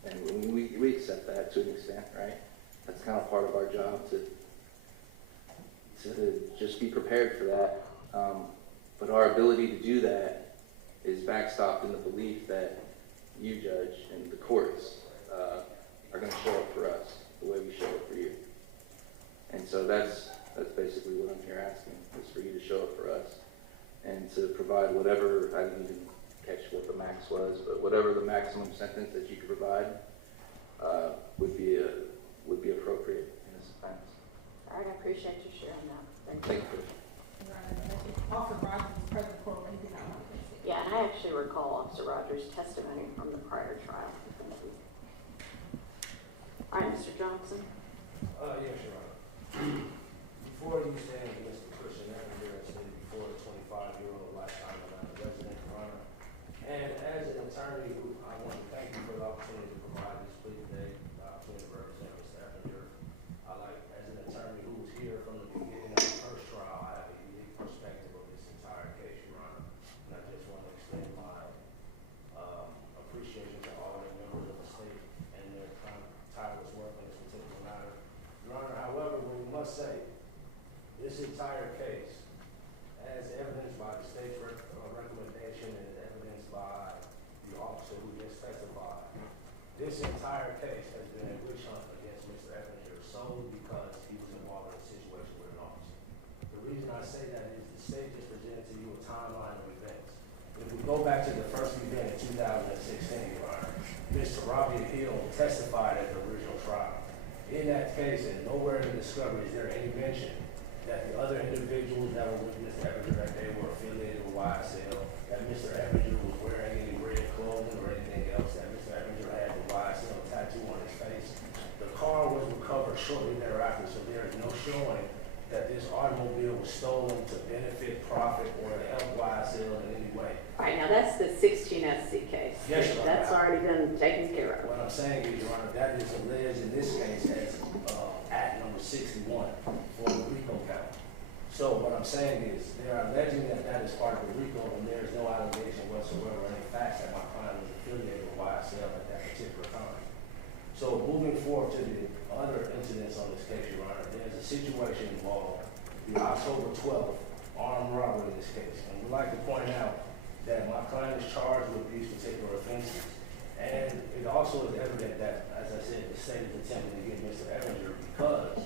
and we accept that to an extent, right? That's kind of part of our job to just be prepared for that. But our ability to do that is backstopped in the belief that you, Judge, and the courts are going to show up for us the way we show up for you. And so that's basically what I'm here asking, is for you to show up for us and to provide whatever, I didn't even catch what the max was, but whatever the maximum sentence that you could provide would be appropriate in this offense. All right, I appreciate you sharing that. Thank you. Officer Rogers was present for anything I want to say. Yeah, and I actually recall Officer Rogers' testimony from the prior trial. All right, Mr. Johnson. Yes, Your Honor. Before you stand, Mr. Christian Evans stated before the 25-year-old lifetime of a resident, Your Honor. And as an attorney, I want to thank you for the opportunity to provide this plea today, the opportunity to represent Mr. Evinger. As an attorney who was here from the beginning of the first trial, I have a unique perspective of this entire case, Your Honor. And I just want to extend my appreciation to all the members of the state and their tireless work in this particular matter. Your Honor, however, we must say, this entire case, as evidenced by the state's recommendation and evidenced by the officer who just testified, this entire case has been a witch hunt against Mr. Evinger solely because he was involved in a situation with an officer. The reason I say that is the state just presented to you a timeline of events. If we go back to the first event in 2016, Your Honor, Mr. Robbie Hill testified at the original trial. In that case, and nowhere in the discovery is there any mention that the other individuals that were with Mr. Evinger, that they were affiliated with YSL, that Mr. Evinger was wearing any red clothing or anything else, that Mr. Evinger had the YSL tattoo on his face. The car was recovered shortly thereafter, so there is no showing that this automobile was stolen to benefit, profit, or to help YSL in any way. All right, now that's the 16 SC case. Yes, Your Honor. That's already been taken care of. What I'm saying is, Your Honor, that is alleged in this case as Act number 61 for the RICO count. So what I'm saying is, they are alleging that that is part of the RICO, and there is no allegation whatsoever, any facts that my client was affiliated with YSL at that particular time. So moving forward to the other incidents on this case, Your Honor, there's a situation involved the October 12th armed robbery in this case. And we'd like to point out that my client is charged with these particular offenses. And it also is evident that, as I said, the state is attempting to get Mr. Evinger because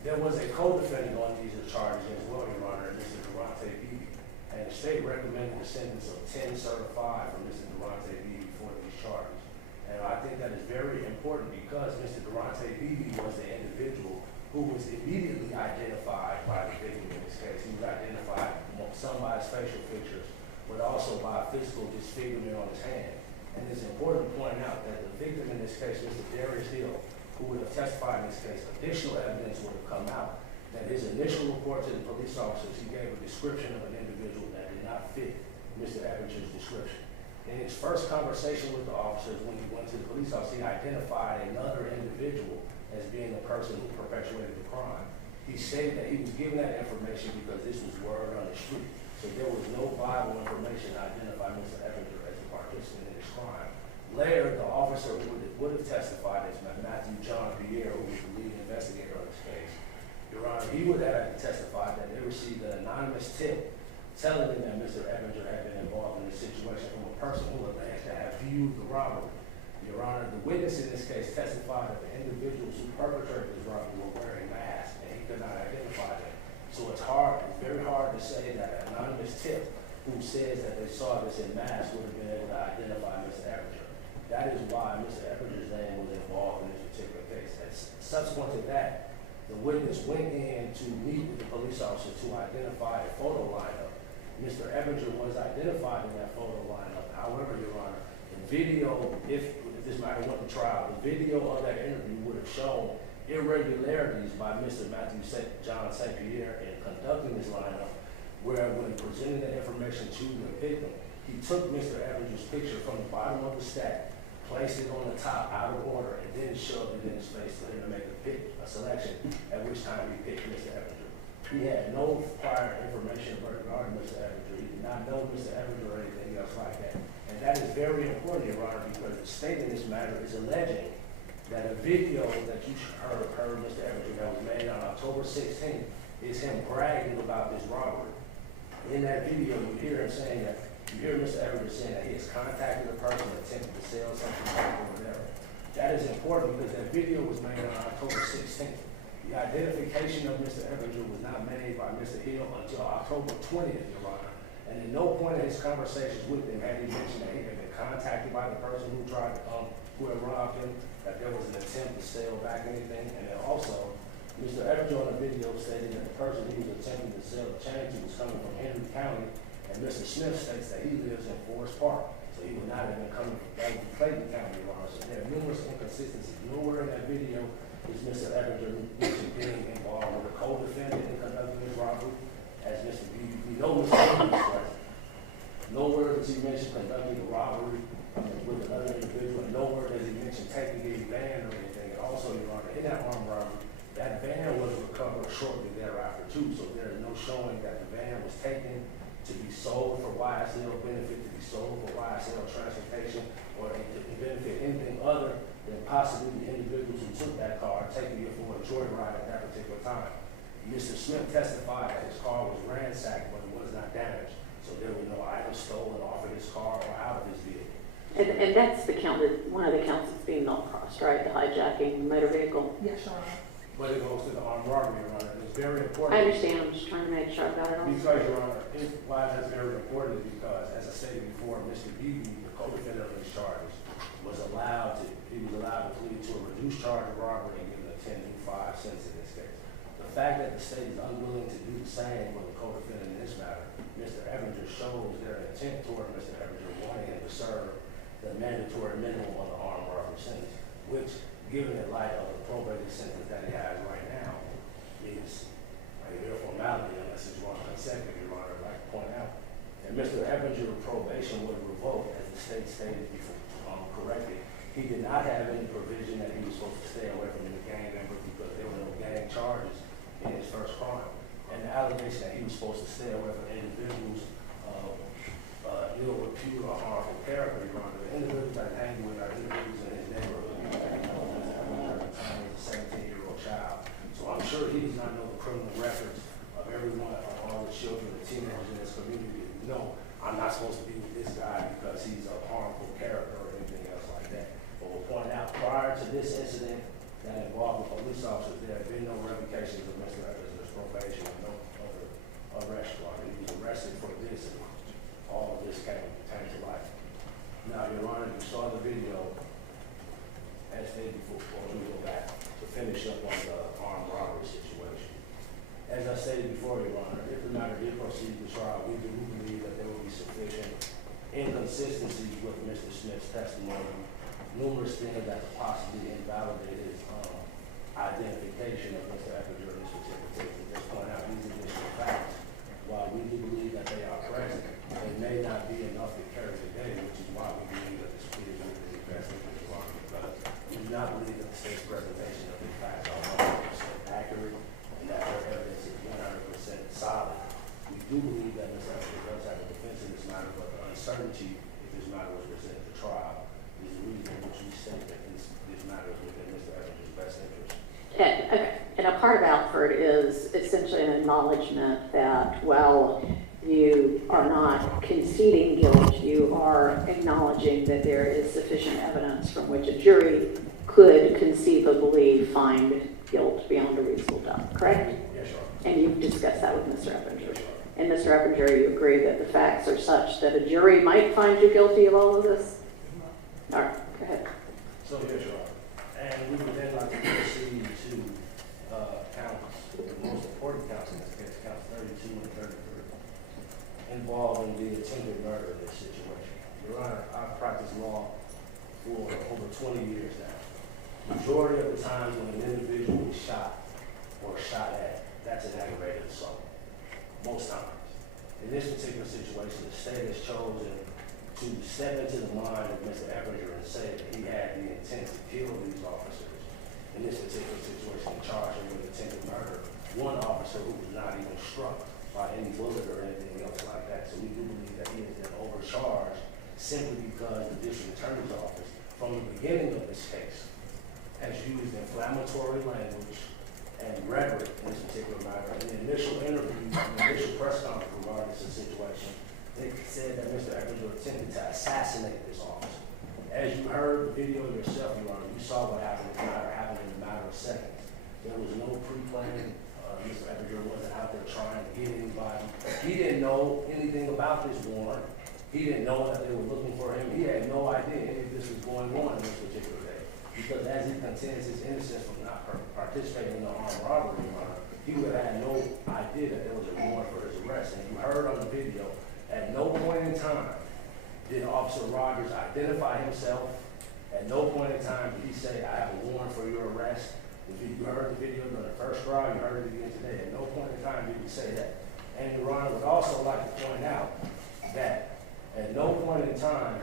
there was a co-defendant on these charges as well, Your Honor, Mr. Durante Beebe. And the state recommended a sentence of 10 certified for Mr. Durante Beebe for these charges. And I think that is very important because Mr. Durante Beebe was the individual who was immediately identified by the victim in this case. He was identified some by his facial features, but also by a physical disfigurement on his hand. And it's important to point out that the victim in this case, Mr. Darius Hill, who would have testified in this case, additional evidence would have come out that his initial report to the police officers, he gave a description of an individual that did not fit Mr. Evinger's description. In his first conversation with the officers, when he went to the police officer, he identified another individual as being the person who perpetuated the crime. He stated that he was given that information because this was word on the street. So there was no viable information to identify Mr. Evinger as a participant in this crime. Later, the officer would have testified as Matthew John Pierre, who was the lead investigator on this case. Your Honor, he would have testified that they received an anonymous tip telling them that Mr. Evinger had been involved in this situation from a person who alleged to have viewed the robbery. Your Honor, the witness in this case testified that the individuals who perpetrated this robbery were wearing masks, and he could not identify them. So it's very hard to say that an anonymous tip who says that they saw this in masks would have been able to identify Mr. Evinger. That is why Mr. Evinger's name was involved in this particular case. And subsequent to that, the witness went in to meet with the police officer to identify a photo lineup. Mr. Evinger was identified in that photo lineup. However, Your Honor, the video, if this matter went to trial, the video of that interview would have shown irregularities by Mr. Matthew John St. Pierre in conducting this lineup, where when presenting the information to the victim, he took Mr. Evinger's picture from the bottom of the stack, placed it on the top out of order, and then shoved it in his face for him to make a selection, at which time he picked Mr. Evinger. He had no prior information regarding Mr. Evinger. He did not know Mr. Evinger or anything else like that. And that is very important, Your Honor, because the state in this matter is alleging that a video that you heard Mr. Evinger that was made on October 16th is him bragging about this robbery. In that video, you hear him saying that, you hear Mr. Evinger saying that he has contacted a person attempting to sell something or whatever. That is important because that video was made on October 16th. The identification of Mr. Evinger was not made by Mr. Hill until October 20th, Your Honor. And at no point in his conversations with him had he mentioned that he had been contacted by the person who who had robbed him, that there was an attempt to sell back anything. And then also, Mr. Evinger on the video stated that the person he was attempting to sell the chain to was coming from Henry County, and Mr. Smith states that he lives in Forest Park. So he would not have been coming from Clayton County, Your Honor. So there are numerous inconsistencies. Nowhere in that video is Mr. Evinger mentioned being involved with a co-defendant in conducting this robbery, as Mr. B. We know Mr. Evinger was present. Nowhere does he mention conducting the robbery with another individual, and nowhere does he mention taking a van or anything. And also, Your Honor, in that armed robbery, that van was recovered shortly thereafter too, so there is no showing that the van was taken to be sold for YSL benefit, to be sold for YSL transportation, or to benefit anything other than possibly the individuals who took that car taking it for a joyride at that particular time. Mr. Smith testified that his car was ransacked, but it was not damaged. So there were no items stolen off of his car or out of his vehicle. And that's the count, one of the counts that's being not crossed, right? The hijacking the motor vehicle. Yes, Your Honor. But it goes to the armed robbery, Your Honor. It's very important. I understand. I'm just trying to make sure I got it all. Because, Your Honor, why that's very important is because, as I stated before, Mr. Beebe, the co-defendant of these charges, was allowed to plead to a reduced charge of robbery and given a 10-5 sentence in this case. The fact that the state is unwilling to do the same with the co-defendant in this matter, Mr. Evinger shows their intent toward Mr. Evinger wanting him to serve the mandatory minimum on the armed robbery sentence, which, given the light of the probated sentence that he has right now, is a mere formality unless it's wrong consecutive, Your Honor. I'd like to point out that Mr. Evinger's probation was revoked, as the state stated before, correctly. He did not have any provision that he was supposed to stay away from any gang members because there were no gang charges in his first crime. and the allegation that he was supposed to stay away from individuals of ill repute or harmful character, Your Honor. The individuals that hang with are individuals in his neighborhood. He was a 17-year-old child. So I'm sure he does not know the criminal records of everyone, of all the children and teenagers in this community. No, I'm not supposed to be with this guy because he's a harmful character or anything else like that. But we'll point out, prior to this incident that involved the police officers, there have been no revocations of Mr. Evans' probation or no other arrest warrant. He was arrested for this, and all of this came to light. Now, Your Honor, you saw the video, as stated before we go back, to finish up on the armed robbery situation. As I stated before, Your Honor, if the matter did proceed to trial, we do believe that there will be sufficient inconsistencies with Mr. Smith's testimony, numerous things that could possibly invalidate his identification of Mr. Evans in this particular case. At this point out, these additional facts, while we do believe that they are present, they may not be enough to carry the day, which is why we believe that this plea is within the best interest of our because we do not believe that the state's presentation of these facts are 100% accurate and that their evidence is 100% solid. We do believe that Mr. Evans does have a defense in this matter, but the uncertainty if this matter was presented to trial is the reason in which we state that this matter is within Mr. Evans' best interest. And a part of Alford is essentially an acknowledgement that while you are not conceding guilt, you are acknowledging that there is sufficient evidence from which a jury could conceivably find guilt beyond a reasonable doubt, correct? Yes, Your Honor. And you've discussed that with Mr. Eppinger. Yes, Your Honor. And Mr. Eppinger, you agree that the facts are such that a jury might find you guilty of all of this? All right, go ahead. So, yes, Your Honor. And we would then like to proceed to counts, the most important counts in this case, counts 32 and 33, involving the attempted murder in this situation. Your Honor, I've practiced law for over 20 years now. Majority of the times when an individual is shot or shot at, that's an aggravated assault. Most times. In this particular situation, the state has chosen to step into the mind of Mr. Eppinger and say that he had the intent to kill these officers. In this particular situation, charged him with attempted murder. One officer who was not even struck by any bullet or anything else like that. So we do believe that he has been overcharged simply because the district attorney's office, from the beginning of this case, has used inflammatory language and rhetoric in this particular matter. In the initial interview, the initial press conference regarding this situation, they said that Mr. Eppinger attempted to assassinate this officer. As you heard the video yourself, Your Honor, you saw what happened. This matter happened in a matter of seconds. There was no pre-planning. Mr. Eppinger wasn't out there trying to get anybody. He didn't know anything about this warrant. He didn't know that they were looking for him. He had no idea any of this was going on this particular day. Because as he contends his innocence from not participating in the armed robbery, Your Honor, he would have had no idea that there was a warrant for his arrest. And you heard on the video, at no point in time did Officer Rogers identify himself. At no point in time did he say, I have a warrant for your arrest. If you heard the video during the first trial, you heard it again today. At no point in time did he say that. And Your Honor, would also like to point out that at no point in time,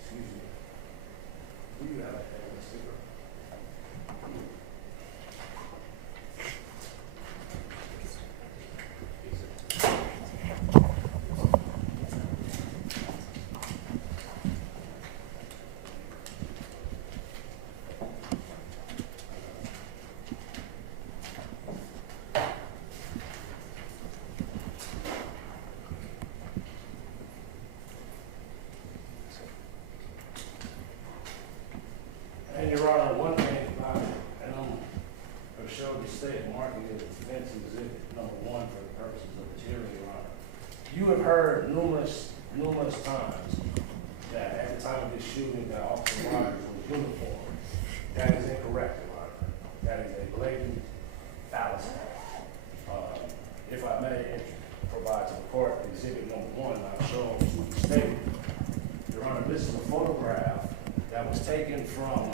excuse me, do you have a speaker? And Your Honor, one thing about it, and I'm going to show the state marking it as defense exhibit number 1 for the purposes of the hearing, Your Honor. You have heard numerous times that at the time of this shooting that Officer Rogers was uniformed. That is incorrect, Your Honor. That is a blatant fallacy. If I may provide to the court exhibit number 1, I'll show to the state. Your Honor, this is a photograph that was taken from,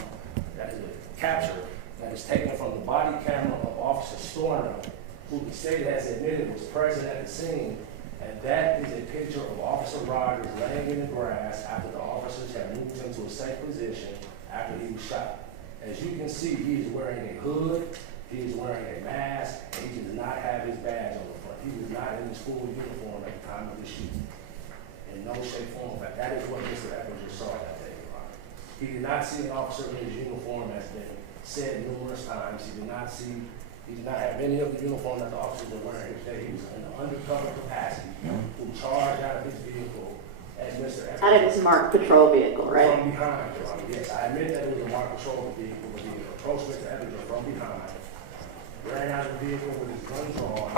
that is a capture, that is taken from the body camera of Officer Storner, who the state has admitted was present at the scene. And that is a picture of Officer Rogers laying in the grass after the officers had moved him to a safe position after he was shot. As you can see, he is wearing a hood, he is wearing a mask, and he does not have his badge on the front. he was not in his full uniform at the time of the shooting. In no shape, form, or fact. That is what Mr. Evans saw that day, Your Honor. He did not see an officer in his uniform, as been said numerous times. He did not have any of the uniform that the officers were wearing. He was in an undercover capacity who charged out of his vehicle as Mr. Evans. Out of his marked patrol vehicle, right? From behind, Your Honor. Yes, I admit that it was a marked patrol vehicle, but he approached Mr. Evans from behind, ran out of the vehicle with his gun drawn,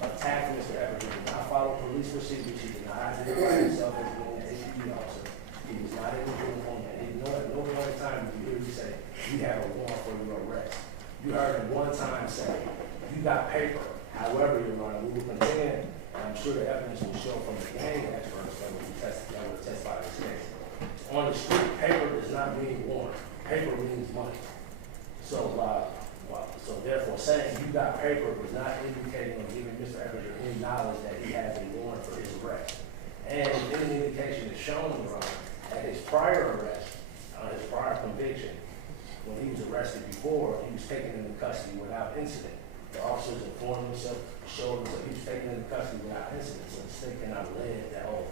attacked Mr. Evans, did not follow police procedures. He did not identify himself as being an APD officer. He was not in his uniform, and he at no point in time did you hear me say, "We have a warrant for your arrest." You heard him one time say, "You got paper." However, Your Honor, we will contend, and I'm sure the evidence will show from the gang experts that will testify in this case. On the street, paper does not mean warrant. Paper means money. So therefore, saying you got paper was not indicating or giving Mr. Evans any knowledge that he has a warrant for his arrest. And any indication is shown, Your Honor, at his prior arrest, his prior conviction, when he was arrested before, he was taken into custody without incident. The officers informed himself, showed him that he was taken into custody without incident, so the state cannot allege that, oh,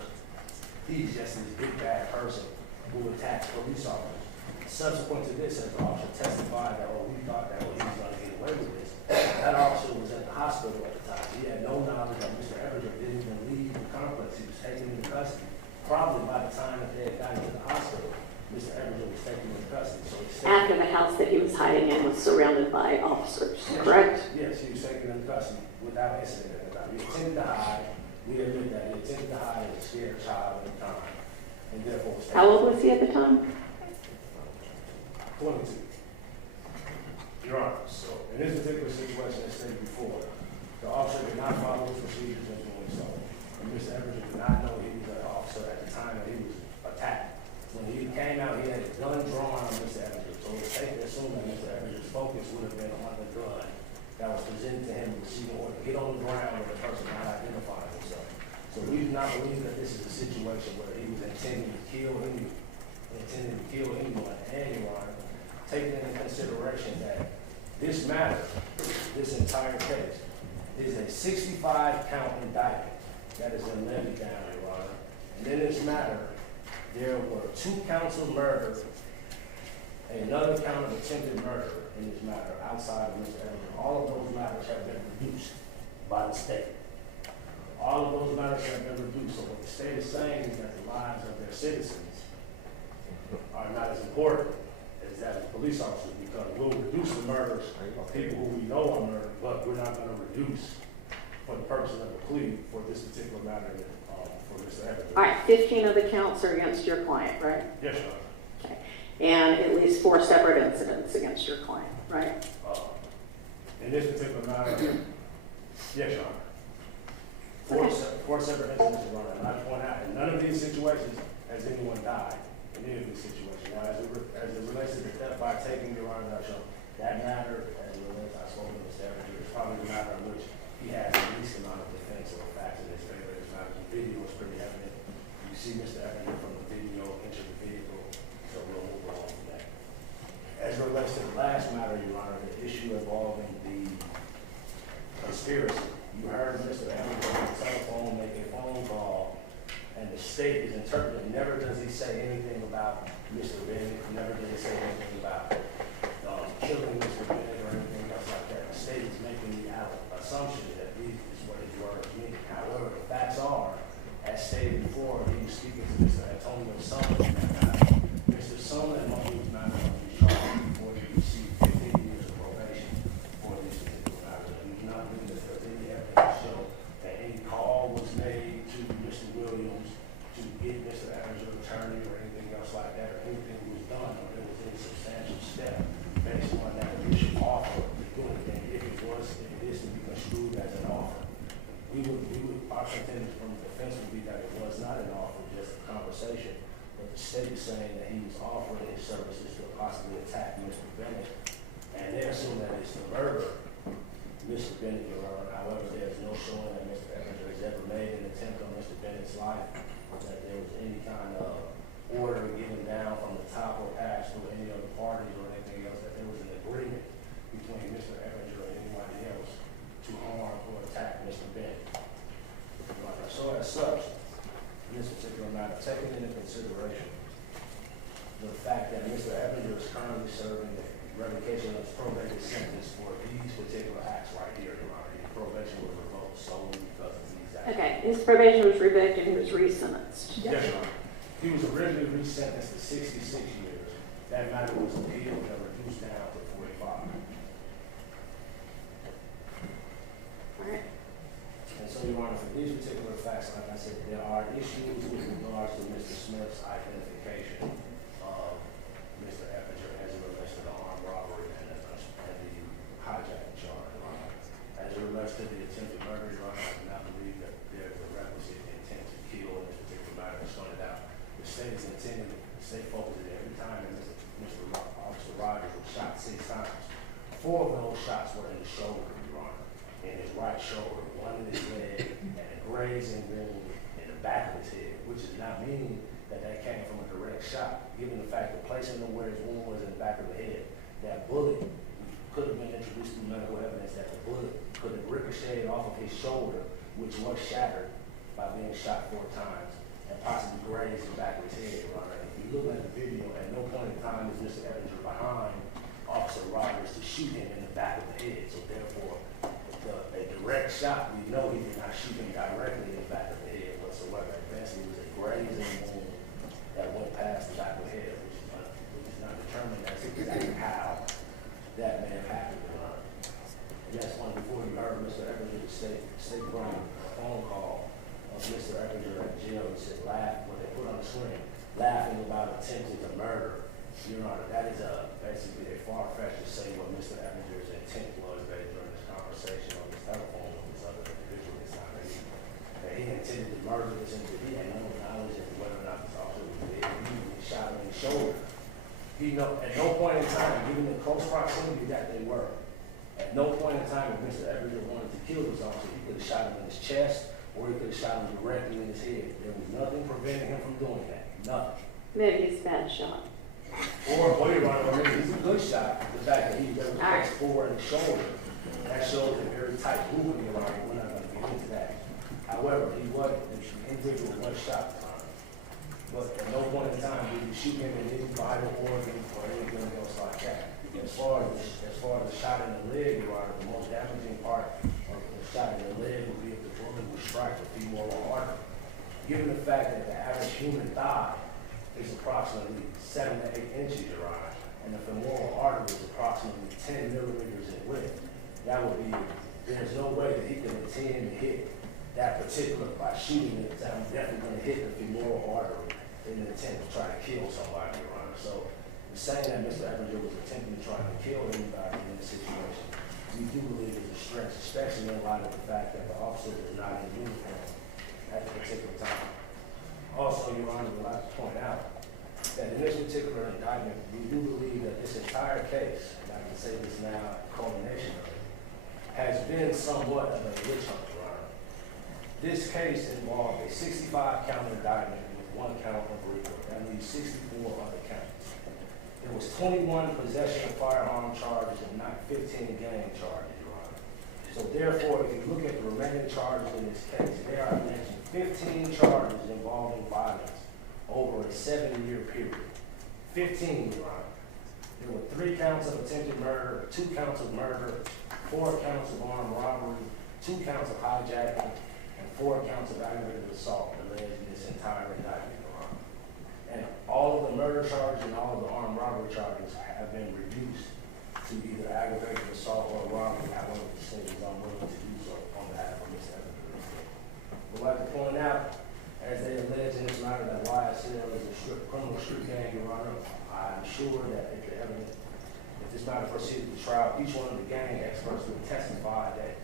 he's just this big bad person who attacked police officers. Subsequent to this, as the officer testified that, oh, we thought that, oh, he was going to get away with this, that officer was at the hospital at the time. He had no knowledge that Mr. Evans didn't even leave the complex. He was taken into custody. Probably by the time that they had gotten to the hospital, Mr. Evans was taken into custody. So After the house that he was hiding in was surrounded by officers, correct? Yes, he was taken into custody without incident at the time. He attempted to hide. We admit that. He attempted to hide as a scared child at the time. And therefore was taken. How old was he at the time? 22. Your Honor, so in this particular situation, as stated before, the officer did not follow his procedures in doing so. And Mr. Evans did not know he was an officer at the time that he was attacked. When he came out, he had a gun drawn on Mr. Evans. So it's safe to assume that Mr. Evans' focus would have been on the gun that was presented to him in the receiving order. Get on the ground with the person not identifying himself. So we do not believe that this is a situation where he was intending to kill anyone. And, Your Honor, taking into consideration that this matter, this entire case, is a 65-count indictment that has been levied down, Your Honor. And in this matter, there were 2 counts of murder and another count of attempted murder in this matter outside of Mr. Evans. All of those matters have been reduced by the state. All of those matters have been reduced. So what the state is saying is that the lives of their citizens are not as important as that of police officers, because we'll reduce the murders of people who we know are murdered, but we're not going to reduce for the purpose of the plea for this particular matter for Mr. Evans. All right, 15 of the counts are against your client, right? Yes, Your Honor. Okay. And at least 4 separate incidents against your client, right? In this particular matter, yes, Your Honor. Four separate incidents, Your Honor. And I point out, in none of these situations has anyone died. In any of these situations. Now, as it relates to the theft by taking, Your Honor, that matter, as it relates, I spoke to Mr. Evans, is probably the matter in which he has the least amount of defense or facts in his favor. This matter, the video is pretty evident. You see Mr. Evans from the video into the vehicle, so we'll move on from that. As it relates to the last matter, Your Honor, the issue involving the conspiracy, you heard Mr. Evans on the telephone make a phone call, and the state is interpreting. Never does he say anything about Mr. Bennett. Never does he say anything about killing Mr. Bennett or anything else like that. The state is making the assumption that this is what his words mean. However, the facts are, as stated before, he was speaking to Mr. Antonio Sumner. Mr. Sumner and all these matters will be charged before he received 15 years of probation for these particular matters. We do not believe that there's any evidence to show that any call was made to Mr. Williams to get Mr. Evans an attorney or anything else like that, or anything was done, or there was any substantial step based on that initial offer to do anything, if it is to be construed as an offer. Our contention from the defense would be that it was not an offer, just a conversation, but the state is saying that he was offering his services to possibly attack Mr. Bennett, and they assume that it's to murder Mr. Bennett, Your Honor. However, there's no showing that Mr. Evans has ever made an attempt on Mr. Bennett's life, that there was any kind of order given down from the top or passed through any other parties or anything else, that there was an agreement between Mr. Evans or anybody else to harm or attack Mr. Bennett. into consideration the fact that Mr. Evans is currently serving the revocation of his probation sentence for these particular acts right here, Your Honor. His probation was revoked solely because of these acts. Okay, his probation was revoked and he was resentenced. Yes, Your Honor. He was originally resentenced to 66 years. That matter was appealed and reduced down to 45. All right. And so, Your Honor, for these particular facts, like I said, there are issues with regards to Mr. Smith's identification of Mr. Eppinger as it relates to the armed robbery and the hijacking charge, Your Honor. As it relates to the attempted murder, Your Honor, I do not believe that there is a requisite intent to kill in this particular matter. It's pointed out. The state is intending to stay focused every time that Mr. Officer Rogers was shot 6 times. 4 of those shots were in the shoulder, Your Honor, in his right shoulder, 1 in his leg, and a grazing wound in the back of his head, which does not mean that that came from a direct shot, given the fact that placing him where his wound was in the back of the head, that bullet could have been introduced through medical evidence that the bullet could have ricocheted off of his shoulder, which was shattered by being shot 4 times, and possibly grazed the back of his head, Your Honor. If you look at the video, at no point in time is Mr. Eppinger behind Officer Rogers to shoot him in the back of the head. So therefore, a direct shot, we know he did not shoot him directly in the back of the head whatsoever. Eventually, it was a grazing wound that went past the back of the head, which is not determined as exactly how that may have happened, Your Honor. And that's one before you heard Mr. Eppinger state from a phone call of Mr. Eppinger at jail and said, laugh, what they put on the screen, laughing about attempting to murder. Your Honor, that is basically a far-fetched to say what Mr. Eppinger's intent was based on this conversation on this telephone with this other individual. It's not really that he intended to murder this individual. He had no knowledge as to whether or not this officer was dead. He shot him in the shoulder. At no point in time, given the close proximity that they were, at no point in time if Mr. Eppinger wanted to kill this officer, he could have shot him in his chest or he could have shot him directly in his head. There was nothing preventing him from doing that. Nothing. Maybe it's a bad shot. Or Your Honor, maybe he's a good shot. The fact that he was able to press forward in the shoulder, that shows a very tight movement, Your Honor. We're not going to get into that. However, the individual was shot, Your Honor. But at no point in time did he shoot him in any vital organ or anything else like that. As far as the shot in the leg, Your Honor, the most damaging part of the shot in the leg would be if the bullet would strike the femoral artery. Given the fact that the average human thigh is approximately 7 to 8 inches, Your Honor, and the femoral artery is approximately 10 millimeters in width. That would be, there's no way that he can intend to hit that particular, by shooting it, I'm definitely going to hit the femoral artery in an attempt to try to kill somebody, Your Honor. So, saying that Mr. Eppinger was attempting to try to kill anybody in this situation, we do believe is a stretch, especially in light of the fact that the officer was not in uniform at the particular time. Also, Your Honor, we'd like to point out that in this particular indictment, we do believe that this entire case, and I can say this now, culmination of it, has been somewhat of a witch hunt, Your Honor. This case involved a 65-count indictment with 1 count of RICO. That leaves 64 other counts. There was 21 possession of firearm charges and not 15 gang charges, Your Honor. So therefore, if you look at the remaining charges in this case, there are mentioned 15 charges involving violence over a 7-year period. 15, Your Honor. There were 3 counts of attempted murder, 2 counts of murder, 4 counts of armed robbery, 2 counts of hijacking, and 4 counts of aggravated assault alleged in this entire indictment, Your Honor. And all of the murder charges and all of the armed robbery charges have been reduced to either aggravated assault or robbery. However, the state is unwilling to do so on behalf of Mr. Eppinger. We'd like to point out, as they allege in this matter, that YSL is a criminal street gang, Your Honor. I'm sure that if this matter proceeded to trial, each one of the gang experts would testify that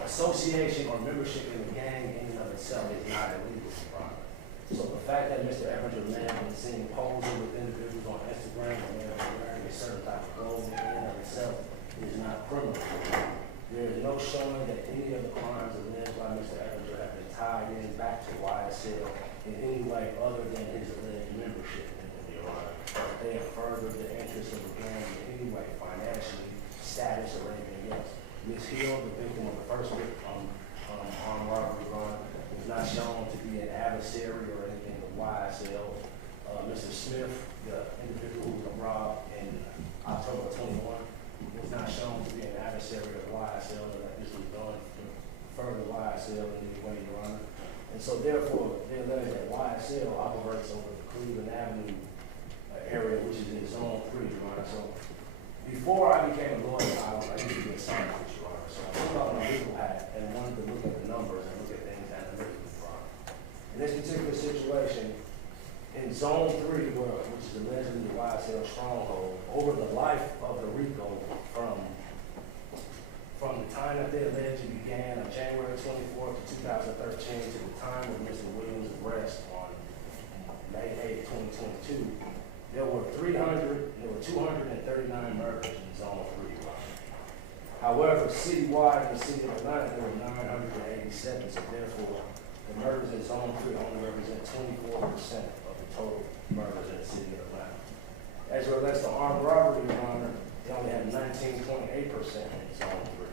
association or membership in the gang in and of itself is not illegal, Your Honor. So the fact that Mr. Eppinger may have been seen posing with individuals on Instagram or may have been wearing a certain type of clothing in and of itself is not criminal. There is no showing that any of the crimes alleged by Mr. Eppinger have been tied in back to YSL in any way other than his alleged membership in them, Your Honor. They have furthered the interest of the gang in any way, financially, status, or anything else. Ms. Hill, the victim of the first armed robbery run, was not shown to be an adversary or anything YSL. Mr. Smith, the individual who was robbed in October 21, was not shown to be an adversary of YSL, and that this was done to further YSL in any way, Your Honor. And so therefore, they allege that YSL operates over the Cleveland Avenue area, which is in Zone 3, Your Honor. So before I became a lawyer, I used to be a scientist, Your Honor. So I put on a legal hat and wanted to look at the numbers and look at things analytically, Your Honor. In this particular situation, in Zone 3, which is allegedly the YSL stronghold, over the life of the RICO from the time that they allegedly began on January 24th, 2013 to the time of Mr. Williams' arrest on May 8, 2022, there were 239 murders in Zone 3. However, citywide in the city of Atlanta, there were 987, so therefore, the murders in Zone 3 only represent 24% of the total murders in the city of Atlanta. As it relates to armed robbery, Your Honor, they only had 19.8% in Zone 3.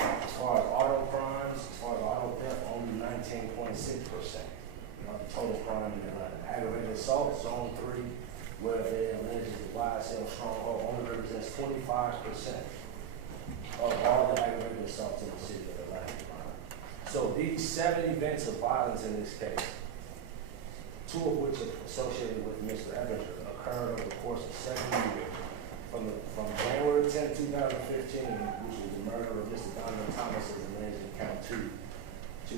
As far as auto crimes, as far as auto theft, only 19.6% of the total crime in Atlanta. Aggravated assault, Zone 3, where they allege the YSL stronghold only represents 25% of all the aggravated assaults in the city of Atlanta. So these 7 events of violence in this case, 2 of which are associated with Mr. Ebinger, occurred over the course of 7 years. From January 10, 2015, which was the murder of Mr. Donovan Thomas as alleged in count 2, to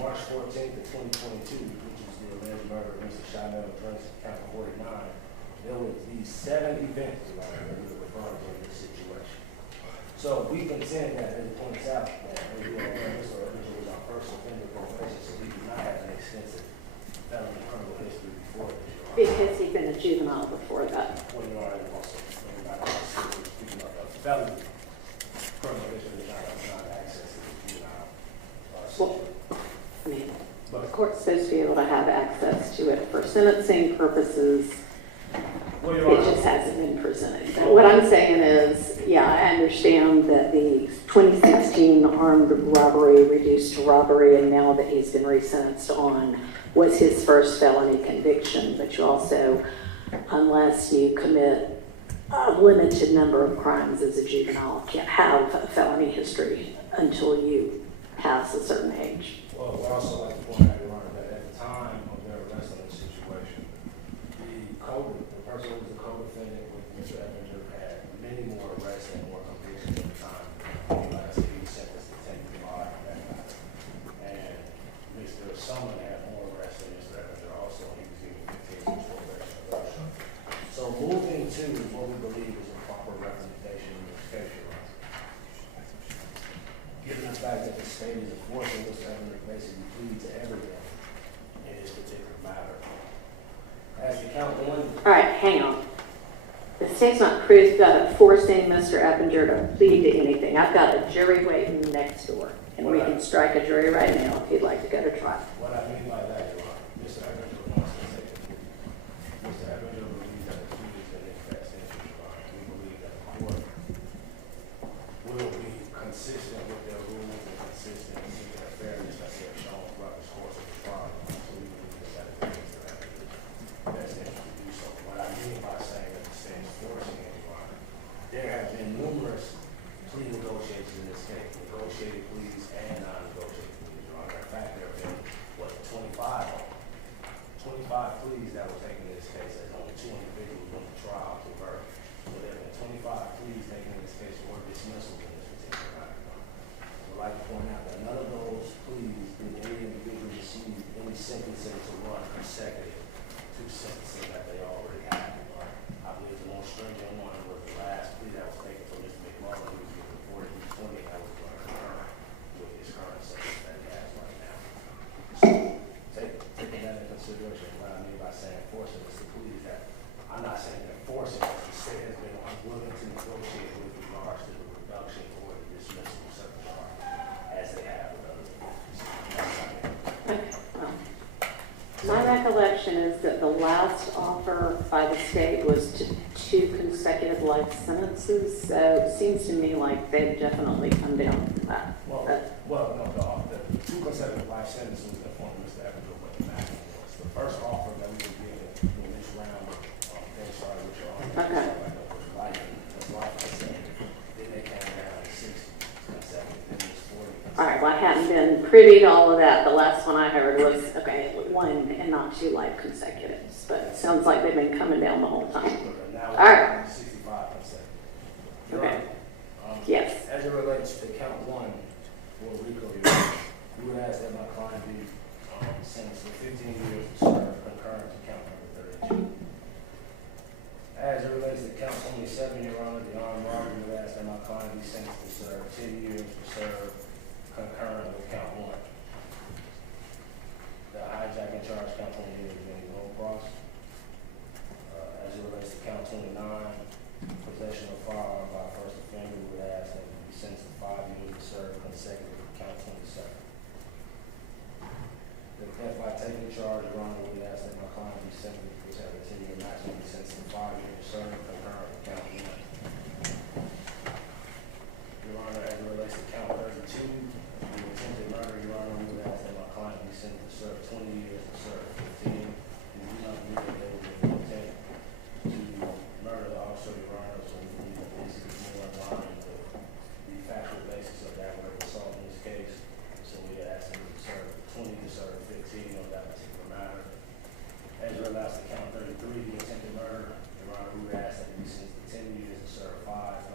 March 14th of 2022, which was the alleged murder of Mr. Chanel Drinks in count 49. There were these 7 events that we were referring to in this situation. So we contend that, as it points out, that Mr. Ebinger was our first offender probation, so he did not have an extensive felony criminal history before this. Because he'd been a juvenile before that. Well, you are also speaking of a felony criminal history, not access to the juvenile Well, I mean, the court's supposed to be able to have access to it for sentencing purposes. It just hasn't been presented. But what I'm saying is, yeah, I understand that the 2016 armed robbery reduced to robbery, and now that he's been resentenced on was his first felony conviction. But you also, unless you commit a limited number of crimes as a juvenile, can't have a felony history until you pass a certain age. Well, I would also like to point out, Your Honor, that at the time of their arrest in this situation, the person who was the co-defendant with Mr. Ebinger had many more arrests and more convictions at the time. Like I said, he was sentenced to 10 to 5 for that matter. And Mr. Sumlin had more arrests than Mr. Ebinger also. He was given 15 years probation. So moving to what we believe is a proper representation in this case, Your Honor. Given the fact that the state is enforcing Mr. Ebinger basically plead to everything in this particular matter. As the count 1. All right, hang on. The state's not forcing Mr. Ebinger to plead to anything. I've got a jury waiting next door, and we can strike a jury right now if you'd like to go to trial. What I mean by that, Your Honor, Mr. Ebinger wants to take a plea. Mr. Ebinger believes that the plea is in his best interest, Your Honor. We believe that the court will be consistent with their rules and consistent in seeking the fairness that they have shown throughout the course of the trial. So we believe that it is Mr. Ebinger's best interest to do so. What I mean by saying that the state is forcing it, Your Honor, there have been numerous plea negotiations in this case, negotiated pleas and non-negotiated pleas, Your Honor. In fact, there have been, 25 pleas that were taken in this case, as only 2 individuals went to trial to verdict. So there have been 25 pleas taken in this case or dismissals in this particular matter. I'd like to point out that none of those pleas did any individual receive any sentencing to run consecutive to sentencing that they already had. I believe the most stringent one was the last plea that was taken from Mr. McMullen, who was given 40 that was going to concur with his current sentence that he has right now. So, taking that into consideration, what I mean by saying forcing is the plea that I'm not saying that forcing, but the state has been unwilling to negotiate with regards to the reduction or the dismissal of certain charges, as they have with other offenses. My recollection is that the last offer by the state was to 2 consecutive life sentences, so it seems to me like they've definitely come down from that. No, the 2 consecutive life sentences in the form of Mr. Ebinger, what the matter was. The first offer that we privy to all of that. The last one I heard was, okay, 1 and not 2 life consecutives, but it sounds like they've been coming down the whole time. Okay, now All right. we're 65%. Okay. Um, Yes. As it relates to count 1 for RICO, we would ask that my client be sentenced to 15 years to serve concurrent to count number 32. As it relates to count 27, Your Honor, the armed robbery, we would ask that my client be sentenced to serve 10 years to serve concurrent with count 1. The hijacking charge, count 20 years, being no cross. As it relates to count 29, possession of firearm by a first offender, we would ask that he be sentenced to 5 years to serve consecutive with count 27. The theft by taking charge, Your Honor, we would ask that my client be sentenced to have a 10-year maximum, be sentenced to 5 years to serve concurrent with count 1. Your Honor, as it relates to count 32, the attempted murder, Your Honor, we would ask that my client be sentenced to serve 20 years to serve 15. And we do not believe that there was an intent to murder the officer, Your Honor, so we believe that this is more in line with the factual basis of that murder assault in this case. So we ask him to serve 20 to serve 15 on that particular matter. As it relates to count 33, the attempted murder, Your Honor, we would ask that he be sentenced to 10 years to serve 5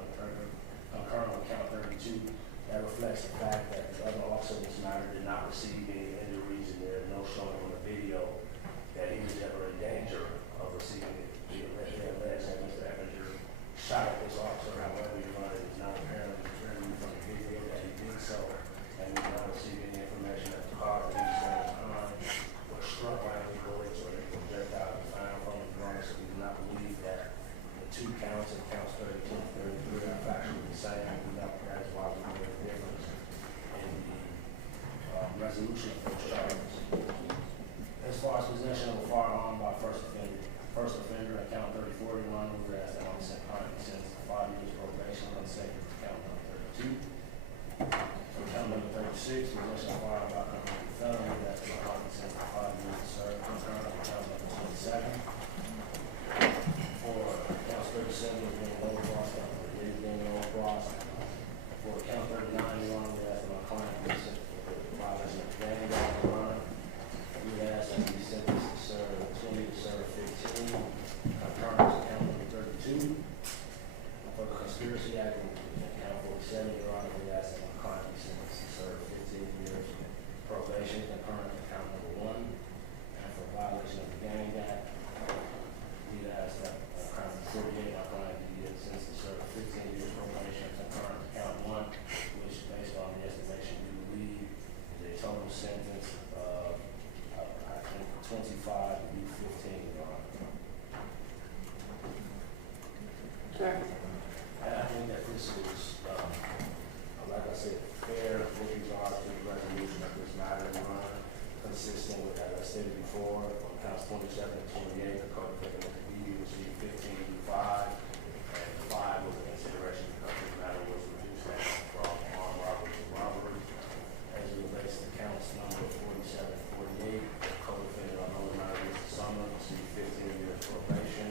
concurrent with count 32. That reflects the fact that the other officer in this matter did not receive any injuries, and there is no showing on the video that he was ever in danger of receiving it. The alleged that Mr. Evanger shot at this officer, however, Your Honor, it is not apparent from the video that he did so, and we did not receive any information that the car that he was in was struck by any bullets or any projectile was found from his gun, so we do not believe that the 2 counts and counts 32 and 33 are factually the same. That is why we made a difference in the resolution of those charges. As far as possession of a firearm by first offender at count 34, Your Honor, we would ask that my client be sentenced to 5 years probation on second to count number 32. For count number 36, possession of a firearm by convicted felon, we would ask that my client be sentenced to 5 years to serve concurrent on count number 27. For counts 37, being no cross, count number 8 being no cross. For count 39, Your Honor, we ask that my client be sentenced for the violation of the gang law, Your Honor. We would ask that he be sentenced to serve 20 to serve 15, concurrent to count number 32. For the conspiracy act in count 47, Your Honor, we ask that my client be sentenced to serve 15 years probation, concurrent to count number 1. And for violation of the gang act, we ask that count 48, my client be sentenced to serve 15 years probation, concurrent to count 1, which, based on the estimation we believe, is a total sentence of, I think, 25 to 15, Your Honor. Sure. And I think that this is, like I said, fair with regard to the resolution of this matter, Your Honor, consistent with, as I stated before, on counts 27 and 28, the code of criminal procedure received 15 to 5, and 5 was a consideration because this matter was reduced from armed robbery to robbery. As it relates to counts number 47 and 48, the code of criminal on those matters this summer received 15 years probation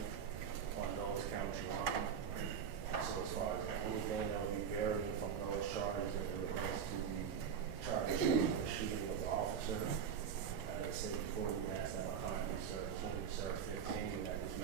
on those counts, Your Honor. So as far as anything that would be varying from those charges as it relates to the charges of the shooting of the officer, as I said before, we asked that my client be served 20 to serve 15, and that this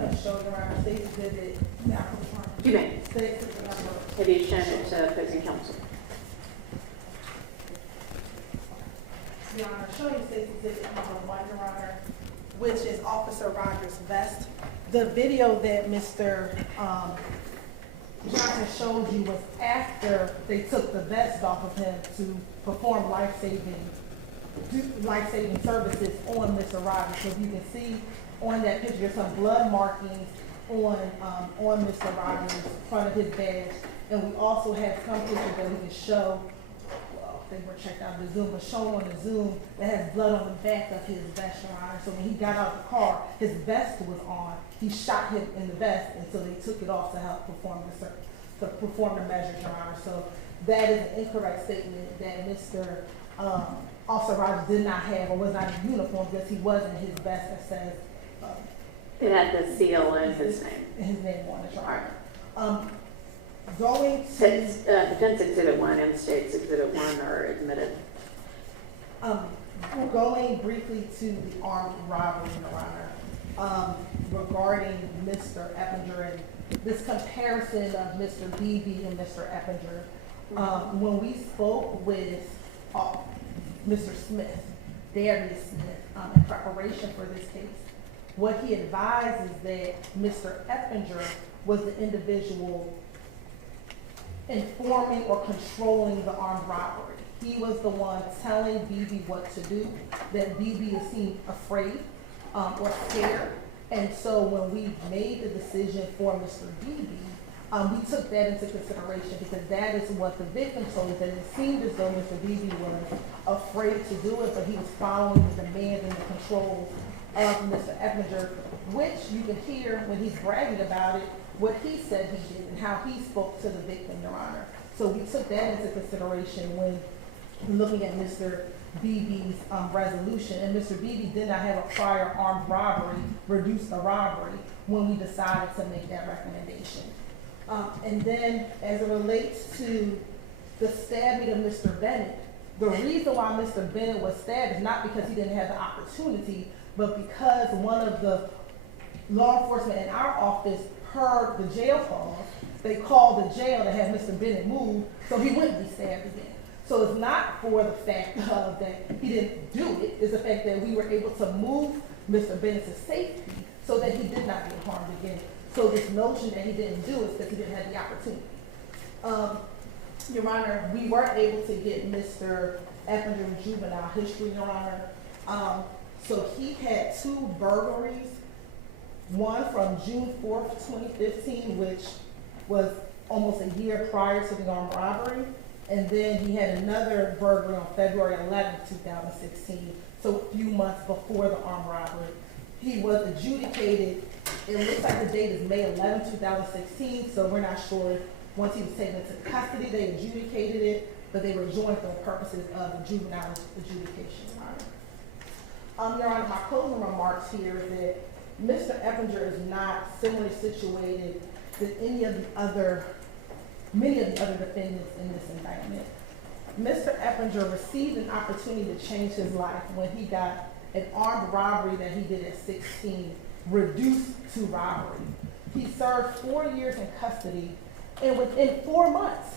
gonna show you around State Exhibit, You may. State Exhibit number. Have you shown it to opposing counsel? Your Honor, showing State Exhibit number 1, Your Honor, which is Officer Rogers' vest. The video that Mr. Johnson showed you was after they took the vest off of him to perform life-saving services on Mr. Rogers. So you can see on that picture, there's some blood markings on Mr. Rogers' front of his badge. And we also have some pictures that we can show, well, they were checked out the Zoom, but shown on the Zoom that has blood on the back of his vest, Your Honor. So when he got out of the car, his vest was on. He shot him in the vest, and so they took it off to help perform the measures, Your Honor. So that is an incorrect statement that Mr. Officer Rogers did not have or was not in uniform because he was in his vest that says It had the seal and his name. his name on it, Your All Honor. right. Going to Defense Exhibit 1 and State's Exhibit 1 are admitted. going briefly to the armed robbery, Your Honor, regarding Mr. Eppinger and this comparison of Mr. Beebe and Mr. Eppinger. When we spoke with Mr. Smith, Darius Smith, in preparation for this case, what he advised is that Mr. Eppinger was the individual informing or controlling the armed robbery. He was the one telling Beebe what to do, that Beebe seemed afraid or scared. And so when we made the decision for Mr. Beebe, we took that into consideration because that is what the victim told us, that it seemed as though Mr. Beebe was afraid to do it, but he was following the demands and the controls of Mr. Eppinger, which you can hear when he's bragging about it, what he said he did and how he spoke to the victim, Your Honor. So we took that into consideration when looking at Mr. Beebe's resolution. And Mr. Beebe did not have a prior armed robbery, reduced the robbery, when we decided to make that recommendation. And then as it relates to the stabbing of Mr. Bennett, the reason why Mr. Bennett was stabbed is not because he didn't have the opportunity, but because one of the law enforcement in our office heard the jail calls. They called the jail to have Mr. Bennett moved so he wouldn't be stabbed again. So it's not for the fact that he didn't do it, it's the fact that we were able to move Mr. Bennett to safety so that he did not get harmed again. So this notion that he didn't do it is because he didn't have the opportunity. Your Honor, we were able to get Mr. Eppinger juvenile history, Your Honor. So he had 2 burglaries, one from June 4th, 2015, which was almost a year prior to the armed robbery. And then he had another burglary on February 11th, 2016, so a few months before the armed robbery. He was adjudicated, it looks like the date is May 11, 2016, so we're not sure if once he was taken into custody, they adjudicated it, but they were joined for the purposes of the juvenile adjudication, Your Honor. Your Honor, my closing remarks here is that Mr. Eppinger is not similarly situated to many of the other defendants in this indictment. Mr. Eppinger received an opportunity to change his life when he got an armed robbery that he did at 16 reduced to robbery. He served 4 years in custody, and within 4 months,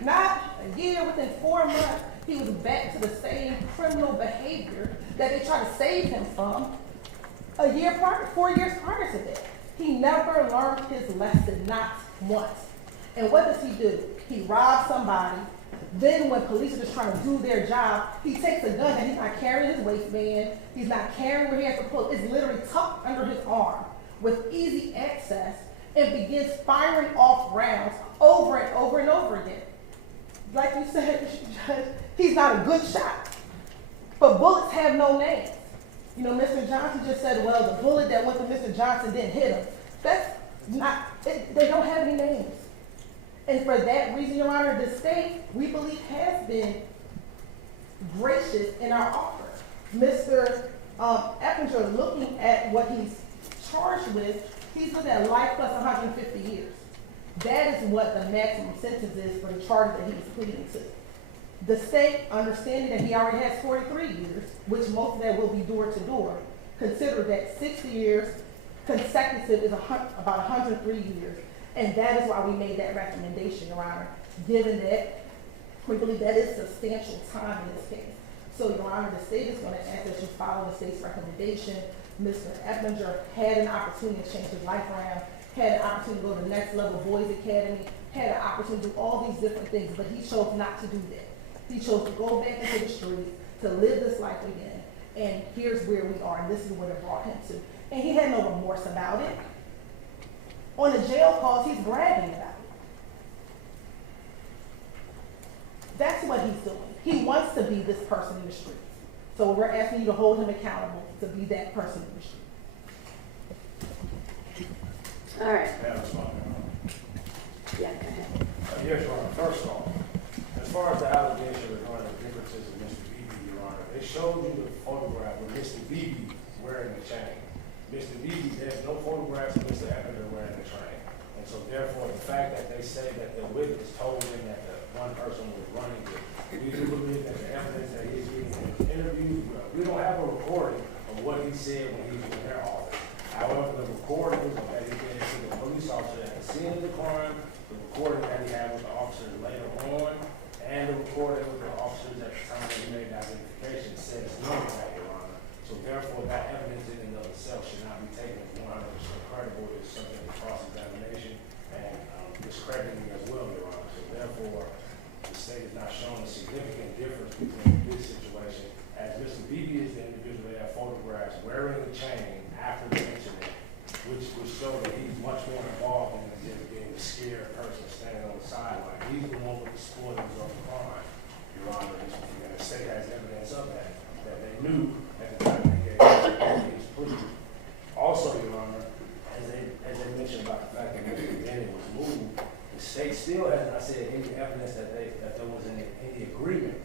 not a year, within 4 months, he was back to the same criminal behavior that they tried to save him from 4 years prior to that. He never learned his lesson, not once. And what does he do? He robs somebody. Then when police are just trying to do their job, he takes a gun and he's not carrying his waistband. He's not carrying where he has to pull. It's literally tucked under his arm with easy access and begins firing off rounds over and over and over again. Like you said, Judge, he's not a good shot. But bullets have no names. You know, Mr. Johnson just said, well, the bullet that went to Mr. Johnson didn't hit him. That's not, they don't have any names. And for that reason, Your Honor, the state, we believe, has been gracious in our offer. Mr. Eppinger, looking at what he's charged with, he's looking at life plus 150 years. That is what the maximum sentence is for the charge that he's pleading to. The state, understanding that he already has 43 years, which most of that will be door to door, consider that 60 years consecutive is about 103 years. And that is why we made that recommendation, Your Honor, given that we believe that is substantial time in this case. So, Your Honor, the state is going to ask that you follow the state's recommendation. Mr. Eppinger had an opportunity to change his life around, had an opportunity to go to the next level Boys Academy, had an opportunity to do all these different things, but he chose not to do that. He chose to go back into the streets, to live this life again. And here's where we are, and this is what it brought him to. And he had no remorse about it. On the jail calls, he's bragging about it. That's what he's doing. He wants to be this person in the streets. So we're asking you to hold him accountable to be that person in the streets. All right. May I respond? Yeah, go ahead. Yes, Your Honor. First off, as far as the allegation regarding the differences in Mr. Beebe, Your Honor, they showed you the photograph with Mr. Beebe wearing the chain. Mr. Beebe, there's no photographs of Mr. Eppinger wearing the chain. And so therefore, the fact that they say that the witness told him that the one person was running it, we do believe that the evidence that he's giving in his interview, we don't have a recording of what he said when he was in their office. However, the recording that he gave to the police officer at the scene of the crime, the recording that he had with the officers later on, and the recording with the officers at the time that he made the identification says none of that, Your Honor. So therefore, that evidence in and of itself should not be taken as 100% credible. It's subject to cross-examination and discrediting as well, Your Honor. So therefore, the state is not showing a significant difference between this situation, as Mr. Beebe is the individual that had photographs wearing the chain after the incident, which would show that he's much more involved than just being a scared person standing on the sideline. He's the one with the spoilers of the crime, Your Honor, and the state has evidence of that they knew at the time they gave his plea. Also, Your Honor, as they mentioned about the fact that Mr. Bennett was moved, the state still has not said any evidence that there was any agreement